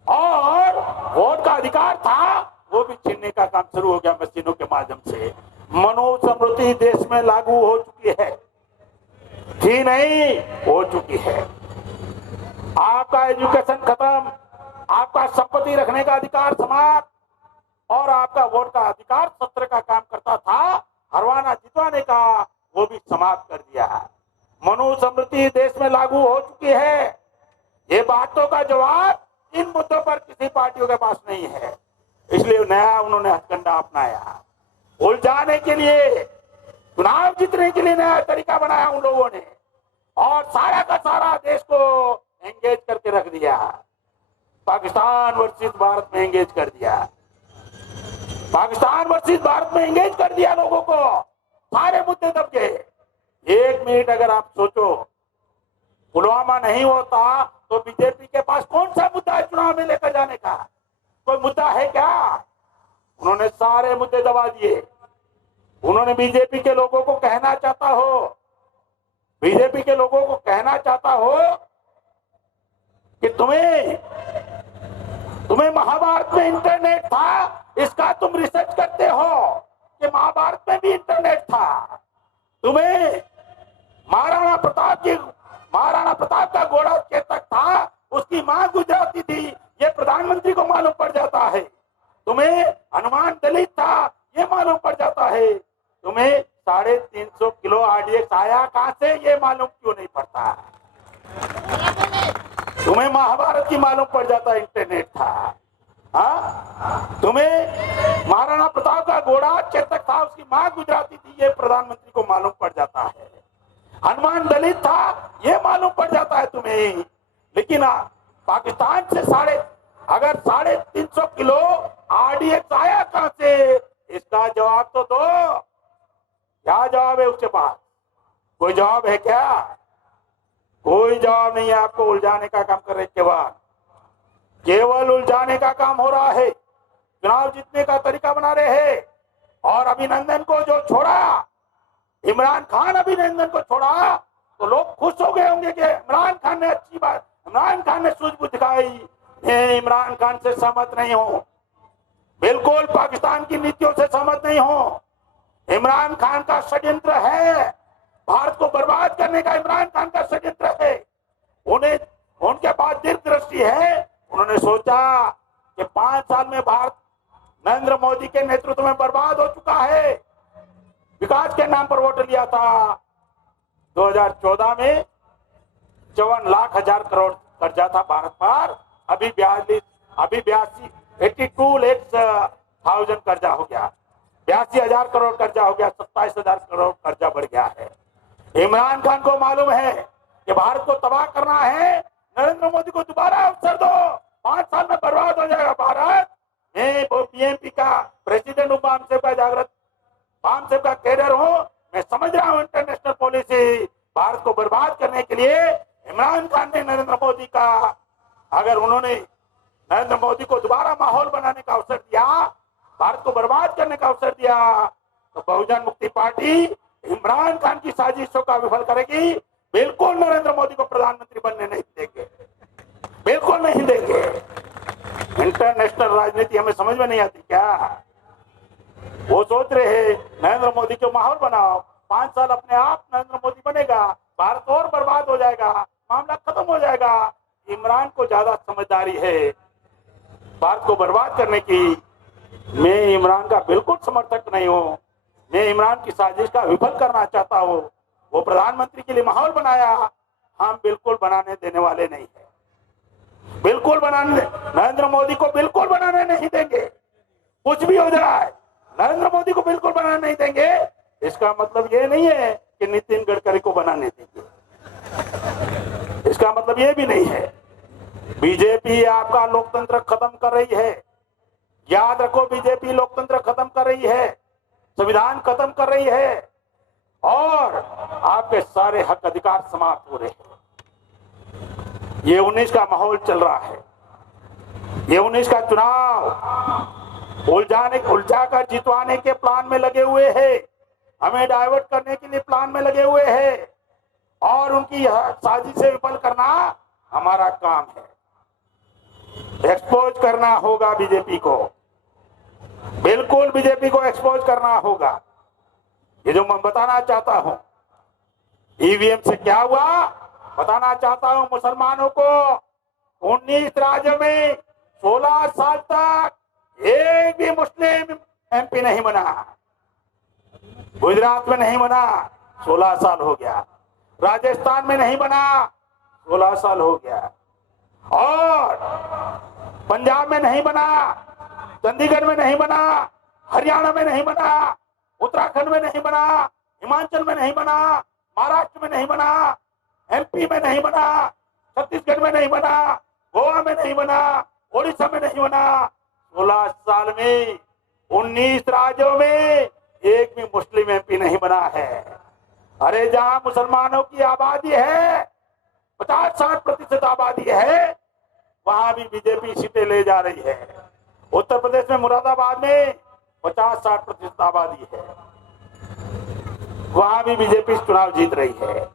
वोट का अधिकार था, वो भी छीनने का काम शुरू हो गया मशीनों के माध्यम से। मनोसमृद्धि देश में लागू हो चुकी है, थी नहीं, हो चुकी है। आपका एजुकेशन खत्म, आपका संपत्ति रखने का अधिकार समाप्त और आपका वोट का अधिकार सत्र का काम करता था, हरवाना जितवाने का, वो भी समाप्त कर दिया। मनोसमृद्धि देश में लागू हो चुकी है। ये बातों का जवाब इन मुद्दों पर किसी पार्टियों के पास नहीं है। इसलिए नया उन्होंने हथकंडा अपनाया, उलझाने के लिए, चुनाव जीतने के लिए नया तरीका बनाया उन लोगों ने और सारा का सारा देश को एंगेज करके रख दिया। पाकिस्तान वर्सेस भारत में एंगेज कर दिया। पाकिस्तान वर्सेस भारत में एंगेज कर दिया लोगों को। सारे मुद्दे दब गए। 1 मिनट अगर आप सोचो, पुलवामा नहीं होता तो बीजेपी के पास कौन सा मुद्दा है चुनाव में लेकर जाने का? कोई मुद्दा है क्या? उन्होंने सारे मुद्दे दबा दिए। उन्होंने बीजेपी के लोगों को कहना चाहता हो कि तुम्हें महाभारत में इंटरनेट था, इसका तुम रिसर्च करते हो कि महाभारत में भी इंटरनेट था। तुम्हें महाराणा प्रताप का घोड़ा चेतक था, उसकी मां गुजराती थी, ये प्रधानमंत्री को मालूम पड़ जाता है। तुम्हें हनुमान दलित था, ये मालूम पड़ जाता है। तुम्हें 350 किलो आरडीएक्स आया कहां से, ये मालूम क्यों नहीं पड़ता? तुम्हें महाभारत की मालूम पड़ जाता, इंटरनेट था। तुम्हें महाराणा प्रताप का घोड़ा चेतक था, उसकी मां गुजराती थी, ये प्रधानमंत्री को मालूम पड़ जाता है। हनुमान दलित था, ये मालूम पड़ जाता है तुम्हें। लेकिन पाकिस्तान से अगर 350 किलो आरडीएक्स आया कहां से, इसका जवाब तो दो। क्या जवाब है उसके पास? कोई जवाब है क्या? कोई जवाब नहीं है। आपको उलझाने का काम कर रहे, केवल उलझाने का काम हो रहा है। चुनाव जीतने का तरीका बना रहे हैं। और अभिनंदन को जो छोड़ा, इमरान खान अभिनंदन को छोड़ा, तो लोग खुश हो गए होंगे कि इमरान खान ने अच्छी बात, इमरान खान ने सूझबूझ दिखाई। मैं इमरान खान से सहमत नहीं हूं, बिल्कुल पाकिस्तान की नीतियों से सहमत नहीं हूं। इमरान खान का षड्यंत्र है, भारत को बर्बाद करने का इमरान खान का षड्यंत्र है। उन्हें, उनके पास दीर्घदृष्टि है। उन्होंने सोचा कि 5 साल में भारत नरेंद्र मोदी के नेतृत्व में बर्बाद हो चुका है। विकास के नाम पर वोट लिया था। 2014 में 54 लाख हजार करोड़ कर्जा था भारत पर। अभी 82,000,000 कर्जा हो गया, 82,000 करोड़ कर्जा हो गया, 27,000 करोड़ कर्जा बढ़ गया है। इमरान खान को मालूम है कि भारत को तबाह करना है, नरेंद्र मोदी को दोबारा अवसर दो, 5 साल में बर्बाद हो जाएगा भारत। मैं बीएमपी का प्रेसिडेंट हूं, बाम सेब का कैडर हूं। मैं समझ रहा हूं इंटरनेशनल पॉलिसी। भारत को बर्बाद करने के लिए इमरान खान ने नरेंद्र मोदी का, अगर उन्होंने नरेंद्र मोदी को दोबारा माहौल बनाने का अवसर दिया, भारत को बर्बाद करने का अवसर दिया, तो बहुजन मुक्ति पार्टी इमरान खान की साजिशों का विफल करेगी। बिल्कुल नरेंद्र मोदी को प्रधानमंत्री बनने नहीं देंगे, बिल्कुल नहीं देंगे। इंटरनेशनल राजनीति हमें समझ में नहीं आती क्या? वो सोच रहे हैं नरेंद्र मोदी को माहौल बनाओ, 5 साल अपने आप नरेंद्र मोदी बनेगा, भारत और बर्बाद हो जाएगा, मामला खत्म हो जाएगा। इमरान को ज्यादा समझदारी है भारत को बर्बाद करने की। मैं इमरान का बिल्कुल समर्थक नहीं हूँ। मैं इमरान की साजिश का विफल करना चाहता हूँ। वो प्रधानमंत्री के लिए माहौल बनाया, हम बिल्कुल बनाने देने वाले नहीं है। बिल्कुल बनाने, नरेंद्र मोदी को बिल्कुल बनाने नहीं देंगे। कुछ भी हो जाए, नरेंद्र मोदी को बिल्कुल बनाने नहीं देंगे। इसका मतलब ये नहीं है कि नितिन गडकरी को बनाने देंगे, इसका मतलब ये भी नहीं है। बीजेपी आपका लोकतंत्र खत्म कर रही है, याद रखो। बीजेपी लोकतंत्र खत्म कर रही है, संविधान खत्म कर रही है, और आपके सारे हक अधिकार समाप्त हो रहे हैं। ये 19 का माहौल चल रहा है। ये 19 का चुनाव उलझाकर जितवाने के प्लान में लगे हुए हैं, हमें डाइवर्ट करने के लिए प्लान में लगे हुए हैं, और उनकी साजिशें विफल करना हमारा काम है। एक्सपोज करना होगा बीजेपी को, बिल्कुल बीजेपी को एक्सपोज करना होगा। ये जो मैं बताना चाहता हूं, ईवीएम से क्या हुआ बताना चाहता हूं मुसलमानों को। 19 राज्यों में 16 साल तक एक भी मुस्लिम एमपी नहीं बना। गुजरात में नहीं बना, 16 साल हो गया। राजस्थान में नहीं बना, 16 साल हो गया। और पंजाब में नहीं बना, चंडीगढ़ में नहीं बना, हरियाणा में नहीं बना, उत्तराखंड में नहीं बना, हिमाचल में नहीं बना, महाराष्ट्र में नहीं बना, एमपी में नहीं बना, छत्तीसगढ़ में नहीं बना, गोवा में नहीं बना, ओडिशा में नहीं बना। 16 साल में 19 राज्यों में एक भी मुस्लिम एमपी नहीं बना है। अरे जहां मुसलमानों की आबादी है, 50-60% आबादी है, वहां भी बीजेपी सीटें ले जा रही है। उत्तर प्रदेश में मुरादाबाद में 50-60% आबादी है, वहां भी बीजेपी चुनाव जीत रही है।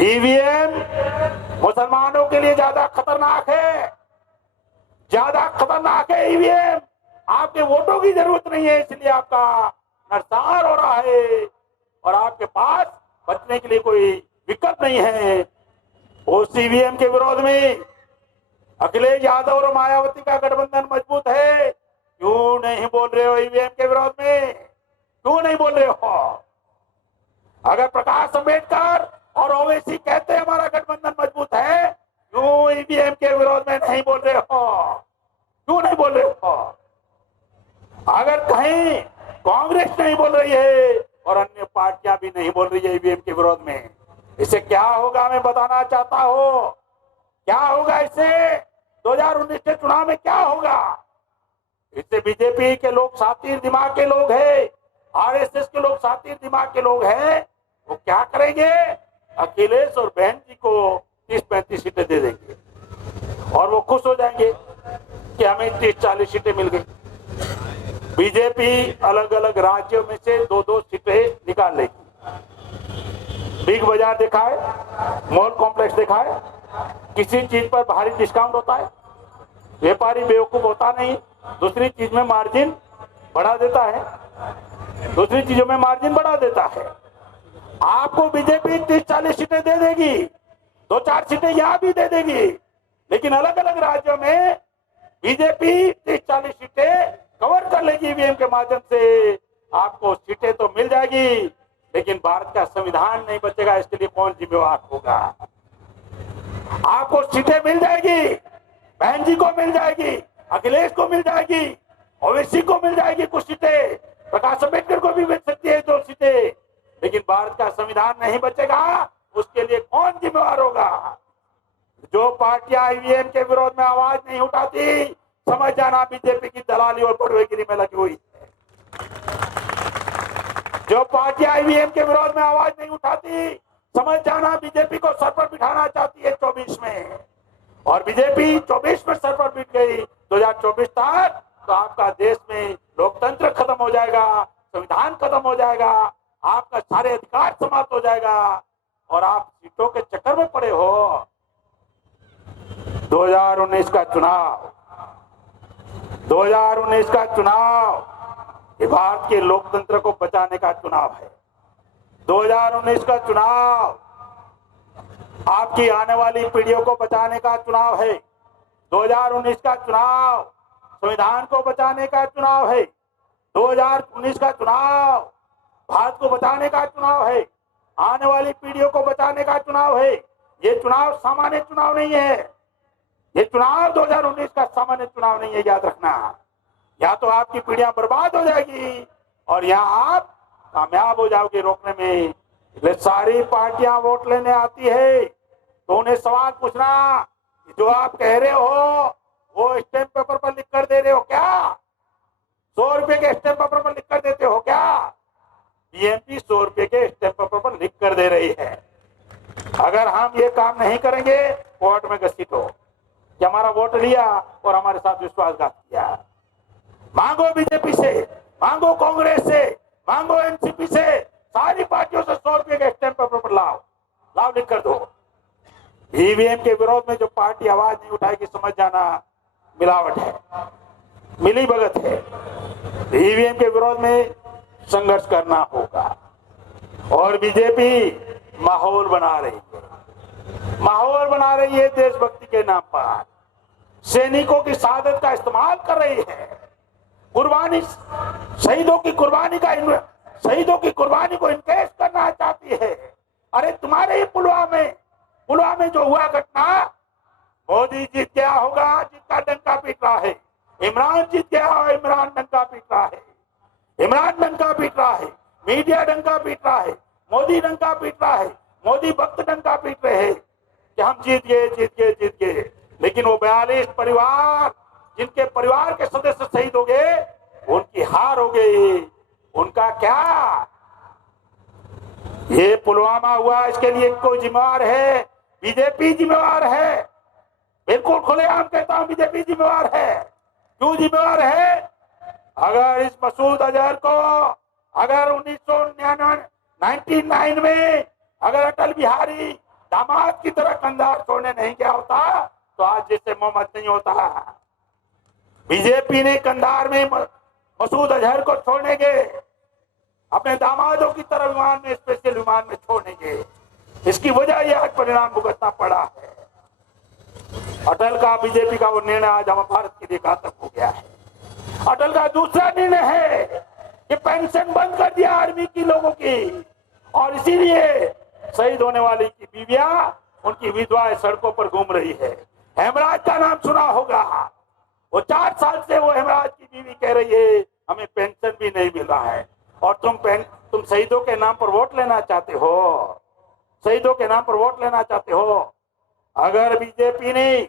ईवीएम मुसलमानों के लिए ज्यादा खतरनाक है, ज्यादा खतरनाक है ईवीएम। आपके वोटों की जरूरत नहीं है, इसलिए आपका नरसार हो रहा है, और आपके पास बचने के लिए कोई विकल्प नहीं है। उस ईवीएम के विरोध में अखिलेश यादव और मायावती का गठबंधन मजबूत है। क्यों नहीं बोल रहे हो ईवीएम के विरोध में? क्यों नहीं बोल रहे हो? अगर प्रकाश अंबेडकर और ओवैसी कहते हमारा गठबंधन मजबूत है, क्यों ईवीएम के विरोध में नहीं बोल रहे हो? क्यों नहीं बोल रहे हो? अगर कहीं कांग्रेस नहीं बोल रही है और अन्य पार्टियां भी नहीं बोल रही है ईवीएम के विरोध में, इससे क्या होगा मैं बताना चाहता हूं। क्या होगा इससे? 2019 के चुनाव में क्या होगा? इससे बीजेपी के लोग शातिर दिमाग के लोग हैं, आरएसएस के लोग शातिर दिमाग के लोग हैं, वो क्या करेंगे? अखिलेश और बहन जी को 30-35 सीटें दे देंगे और वो खुश हो जाएंगे। कि हमें 30-40 सीटें मिल गई। बीजेपी अलग अलग राज्यों में से 2-2 सीटें निकाल लेगी। बिग बाजार दिखाए, मॉल कॉम्प्लेक्स दिखाए, किसी चीज पर भारी डिस्काउंट होता है, व्यापारी बेवकूफ होता नहीं, दूसरी चीज में मार्जिन बढ़ा देता है, दूसरी चीजों में मार्जिन बढ़ा देता है। आपको बीजेपी 30-40 सीटें दे देगी, 2-4 सीटें यहां भी दे देगी, लेकिन अलग अलग राज्यों में बीजेपी 30-40 सीटें कवर कर लेगी ईवीएम के माध्यम से। आपको सीटें तो मिल जाएगी, लेकिन भारत का संविधान नहीं बचेगा। इसके लिए कौन जिम्मेवार होगा? आपको सीटें मिल जाएगी, बहन जी को मिल जाएगी, अखिलेश को मिल जाएगी, ओवैसी को मिल जाएगी कुछ सीटें, प्रकाश अम्बेडकर को भी मिल सकती है 2 सीटें, लेकिन भारत का संविधान नहीं बचेगा। उसके लिए कौन जिम्मेवार होगा? जो पार्टियां ईवीएम के विरोध में आवाज नहीं उठाती, समझ जाना बीजेपी की दलाली और बड़वेगिरी में लगी हुई है। जो पार्टियां ईवीएम के विरोध में आवाज नहीं उठाती, समझ जाना बीजेपी को सर पर बिठाना चाहती है 24 में, और बीजेपी 24 में सर पर बिठ गई 2024 तक, तो आपका देश में लोकतंत्र खत्म हो जाएगा, संविधान खत्म हो जाएगा, आपका सारे अधिकार समाप्त हो जाएगा, और आप सीटों के चक्कर में पड़े हो। 2019 का चुनाव, 2019 का चुनाव ये भारत के लोकतंत्र को बचाने का चुनाव है। 2019 का चुनाव आपकी आने वाली पीढ़ियों को बचाने का चुनाव है। 2019 का चुनाव संविधान को बचाने का चुनाव है। 2019 का चुनाव भारत को बचाने का चुनाव है, आने वाली पीढ़ियों को बचाने का चुनाव है। ये चुनाव सामान्य चुनाव नहीं है, ये चुनाव 2019 का सामान्य चुनाव नहीं है, याद रखना। या तो आपकी पीढ़ियां बर्बाद हो जाएगी और या आप कामयाब हो जाओगे रोकने में। इसलिए सारी पार्टियां वोट लेने आती है तो उन्हें सवाल पूछना, जो आप कह रहे हो वो स्टैम्प पेपर पर लिख कर दे रहे हो क्या? 100 रुपए के स्टैम्प पेपर पर लिख कर देते हो क्या? बीएमपी 100 रुपए के स्टैम्प पेपर पर लिख कर दे रही है। अगर हम ये काम नहीं करेंगे, कोर्ट में घसीट हो कि हमारा वोट लिया और हमारे साथ विश्वासघात किया। मांगो बीजेपी से, मांगो कांग्रेस से, मांगो एनसीपी से, सारी पार्टियों से 100 रुपए के स्टैम्प पेपर पर लाओ लिख कर दो। ईवीएम के विरोध में जो पार्टी आवाज नहीं उठाएगी, समझ जाना मिलावट है, मिली भगत है। ईवीएम के विरोध में संघर्ष करना होगा। और बीजेपी माहौल बना रही है, माहौल बना रही है देशभक्ति के नाम पर, सैनिकों की शहादत का इस्तेमाल कर रही है, कुर्बानी, शहीदों की कुर्बानी को इनकेस करना चाहती है। अरे तुम्हारे ही पुलवामा में जो हुआ घटना, मोदी जीत गया होगा, जिसका डंका पीट रहा है, इमरान जीत गया होगा, इमरान डंका पीट रहा है, इमरान डंका पीट रहा है, मीडिया डंका पीट रहा है, मोदी डंका पीट रहा है, मोदी भक्त डंका पीट रहे हैं कि हम जीत गए। लेकिन वो 42 परिवार, जिनके परिवार के सदस्य शहीद हो गए, उनकी हार हो गई। उनका क्या? ये पुलवामा हुआ, इसके लिए कोई जिम्मेवार है? बीजेपी जिम्मेवार है। बिल्कुल खुलेआम कहता हूं, बीजेपी जिम्मेवार है। क्यों जिम्मेवार है? अगर इस मसूद अजहर को, अगर 1999 में अगर अटल बिहारी दामाद की तरह कंधार छोड़ने नहीं गया होता, तो आज जैसे मोहम्मद नहीं होता। बीजेपी ने कंधार में मसूद अजहर को छोड़ने गए, अपने दामादों की तरह विमान में, स्पेशल विमान में छोड़ने गए। इसकी वजह यह आज परिणाम भुगतना पड़ा है। अटल का, बीजेपी का वो निर्णय आज हम भारत के लिए घातक हो गया है। अटल का दूसरा निर्णय है कि पेंशन बंद कर दिया आर्मी की लोगों की, और इसीलिए शहीद होने वाली की बीवियां, उनकी विधवाएं सड़कों पर घूम रही है। हेमराज का नाम सुना होगा, वो 4 साल से वो हेमराज की बीवी कह रही है हमें पेंशन भी नहीं मिल रहा है। और तुम शहीदों के नाम पर वोट लेना चाहते हो, शहीदों के नाम पर वोट लेना चाहते हो। अगर बीजेपी ने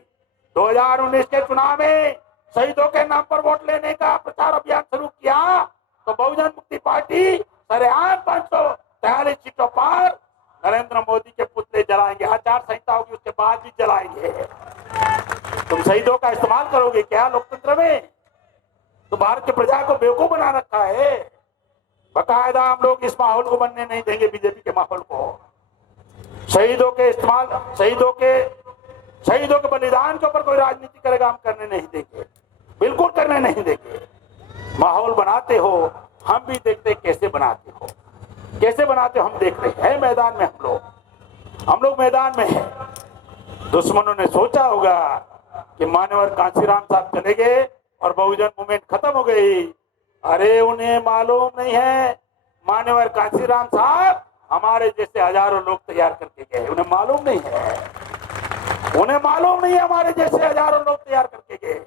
2019 के चुनाव में शहीदों के नाम पर वोट लेने का प्रचार अभियान शुरू किया, तो बहुजन मुक्ति पार्टी सरेआम 543 सीटों पर नरेंद्र मोदी के पुतले जलाएंगे, आचार संहिता होगी उसके बाद भी जलाएंगे। तुम शहीदों का इस्तेमाल करोगे क्या लोकतंत्र में? तो भारत की प्रजा को बेवकूफ बना रखा है। बकायदा हम लोग इस माहौल को बनने नहीं देंगे, बीजेपी के माहौल को। शहीदों के इस्तेमाल, शहीदों के बलिदान के ऊपर कोई राजनीति करेगा, हम करने नहीं देंगे, बिल्कुल करने नहीं देंगे। माहौल बनाते हो, हम भी देखते कैसे बनाते हो, कैसे बनाते हो हम देख रहे हैं। मैदान में हम लोग मैदान में हैं। दुश्मनों ने सोचा होगा कि मान्यवर कांशीराम साहब चले गए और बहुजन मूवमेंट खत्म हो गई। अरे उन्हें मालूम नहीं है, मान्यवर कांशीराम साहब हमारे जैसे हजारों लोग तैयार करके गए। उन्हें मालूम नहीं है, उन्हें मालूम नहीं है हमारे जैसे हजारों लोग तैयार करके गए।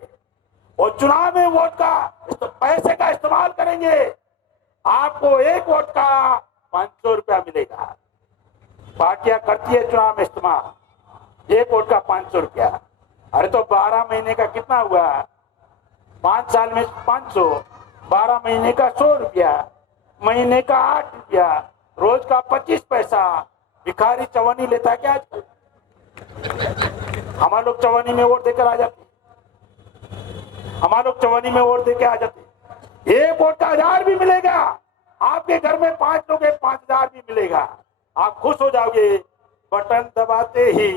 और चुनाव में वोट का पैसे का इस्तेमाल करेंगे। आपको एक वोट का 500 रुपया मिलेगा। पार्टियां करती है चुनाव में इस्तेमाल, एक वोट का 500 रुपया। अरे तो 12 महीने का कितना हुआ? 5 साल में 500, 12 महीने का 100 रुपया, महीने का 8 रुपया, रोज का 25 पैसा। भिखारी चवन्नी लेता है क्या आजकल? हमारे लोग चवन्नी में वोट देकर आ जाते, हमारे लोग चवन्नी में वोट देकर आ जाते। एक वोट का 1000 भी मिलेगा। आपके घर में 5 लोग हैं, 5000 भी मिलेगा। आप खुश हो जाओगे। बटन दबाते ही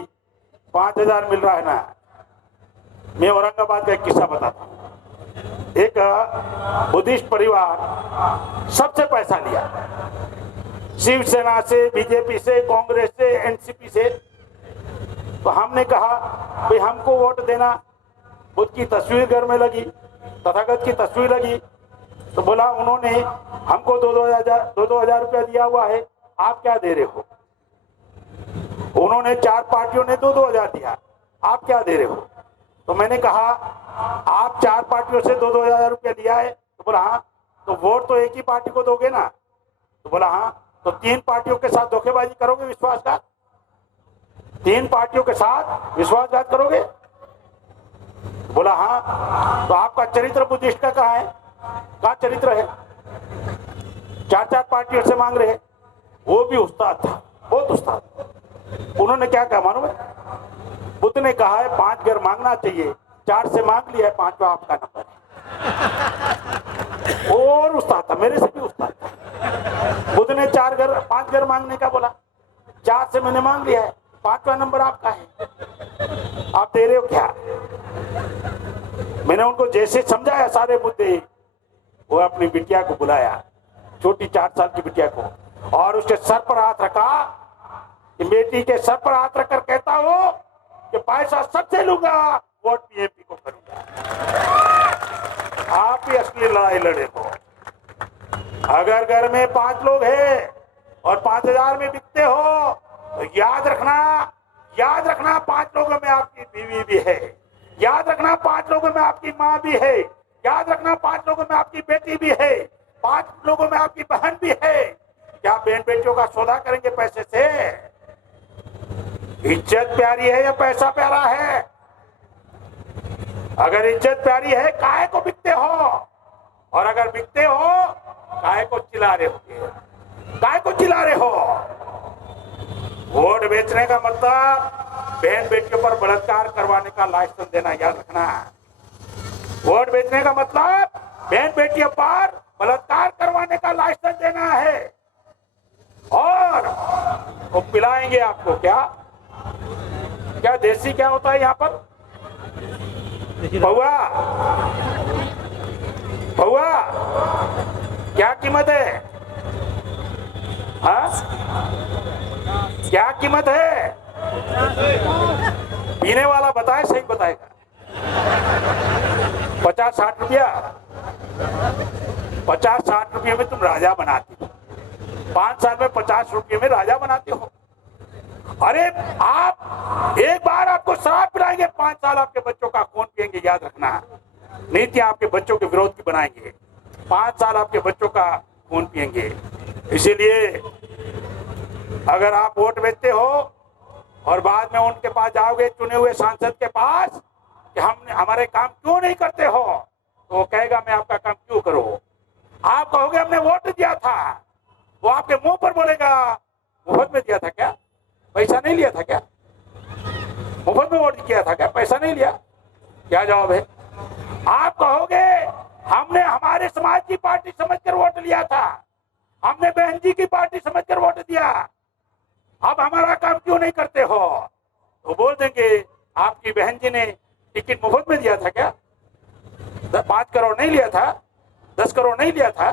5000 मिल रहा है ना। मैं औरंगाबाद का एक किस्सा बताता हूँ। एक बुद्धिस्ट परिवार सबसे पैसा लिया, शिवसेना से, बीजेपी से, कांग्रेस से, एनसीपी से। तो हमने कहा भाई हमको वोट देना। बुद्ध की तस्वीर घर में लगी, तथागत की तस्वीर लगी। तो बोला उन्होंने हमको 2-2 हजार रुपया दिया हुआ है, आप क्या दे रहे हो? उन्होंने 4 पार्टियों ने 2-2 हजार दिया, आप क्या दे रहे हो? तो मैंने कहा आप 4 पार्टियों से 2-2 हजार रुपया लिया है। तो बोला हाँ। तो वोट तो एक ही पार्टी को दोगे ना? तो बोला हाँ। तो 3 पार्टियों के साथ धोखेबाजी करोगे, विश्वासघात? 3 पार्टियों के साथ विश्वासघात करोगे? बोला हाँ। तो आपका चरित्र बुद्धिस्ट का कहाँ है? कहाँ चरित्र है? 4-4 पार्टियों से मांग रहे हैं। वो भी उस्ताद था, बहुत उस्ताद। उन्होंने क्या कहा मालूम है? बुद्ध ने कहा है 5 घर मांगना चाहिए, 4 से मांग लिया है, 5वां आपका नंबर है। और उस्ताद था, मेरे से भी उस्ताद था। बुद्ध ने 5 घर मांगने का बोला, 4 से मैंने मांग लिया है, 5वां नंबर आपका है, आप दे रहे हो क्या? मैंने उनको जैसे समझाया सारे मुद्दे, वो अपनी बिटिया को बुलाया, छोटी 4 साल की बिटिया को, और उसके सर पर हाथ रखा। कि बेटी के सर पर हाथ रखकर कहता हो कि पैसा सबसे लूंगा, वोट बीजेपी को करूंगा। आप ही असली लड़ाई लड़े हो। अगर घर में 5 लोग हैं और 5000 में बिकते हो तो याद रखना 5 लोगों में आपकी बीवी भी है, याद रखना 5 लोगों में आपकी माँ भी है, याद रखना 5 लोगों में आपकी बेटी भी है, 5 लोगों में आपकी बहन भी है। क्या बहन बेटियों का सौदा करेंगे पैसे से? इज्जत प्यारी है या पैसा प्यारा है? अगर इज्जत प्यारी है काहे को बिकते हो? और अगर बिकते हो काहे को चिल्ला रहे हो? काहे को चिल्ला रहे हो? वोट बेचने का मतलब बहन बेटियों पर बलात्कार करवाने का लाइसेंस देना, याद रखना। वोट बेचने का मतलब बहन बेटियों पर बलात्कार करवाने का लाइसेंस देना है। और वो पिलाएंगे आपको क्या देसी क्या होता है यहाँ पर? भौआ क्या कीमत है? हाँ, क्या कीमत है? पीने वाला बताए, सही बताएगा। 50-60 रुपया, 50-60 रुपये में तुम राजा बनाती हो। 5 साल में 50 रुपये में राजा बनाते हो। अरे आप एक बार आपको शराब पिलाएंगे, 5 साल आपके बच्चों का खून पिएंगे, याद रखना। नीतियां आपके बच्चों के विरोध की बनाएंगे, 5 साल आपके बच्चों का खून पिएंगे। इसीलिए अगर आप वोट बेचते हो और बाद में उनके पास जाओगे, चुने हुए सांसद के पास, कि हमारे काम क्यों नहीं करते हो, तो वो कहेगा मैं आपका काम क्यों करूं? आप कहोगे हमने वोट दिया था, वो आपके मुंह पर बोलेगा मुफ्त में दिया था क्या? पैसा नहीं लिया था क्या? मुफ्त में वोट किया था क्या? पैसा नहीं लिया? क्या जवाब है? आप कहोगे हमने हमारे समाज की पार्टी समझकर वोट लिया था, हमने बहन जी की पार्टी समझकर वोट दिया, अब हमारा काम क्यों नहीं करते हो? तो बोल देंगे आपकी बहन जी ने टिकट मुफ्त में दिया था क्या? 5 करोड़ नहीं लिया था, 10 करोड़ नहीं लिया था,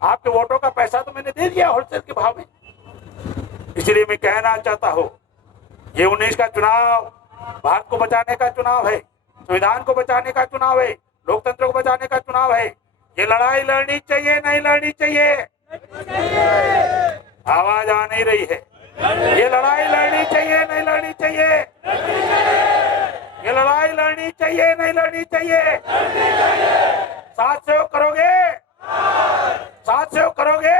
आपके वोटों का पैसा तो मैंने दे दिया होलसेल के भाव में। इसलिए मैं कहना चाहता हूं, ये 19 का चुनाव भारत को बचाने का चुनाव है, संविधान को बचाने का चुनाव है, लोकतंत्र को बचाने का चुनाव है। ये लड़ाई लड़नी चाहिए, नहीं लड़नी चाहिए? आवाज आ नहीं रही है। ये लड़ाई लड़नी चाहिए, नहीं लड़नी चाहिए? ये लड़ाई लड़नी चाहिए, नहीं लड़नी चाहिए? साथ सहयोग करोगे? साथ सहयोग करोगे?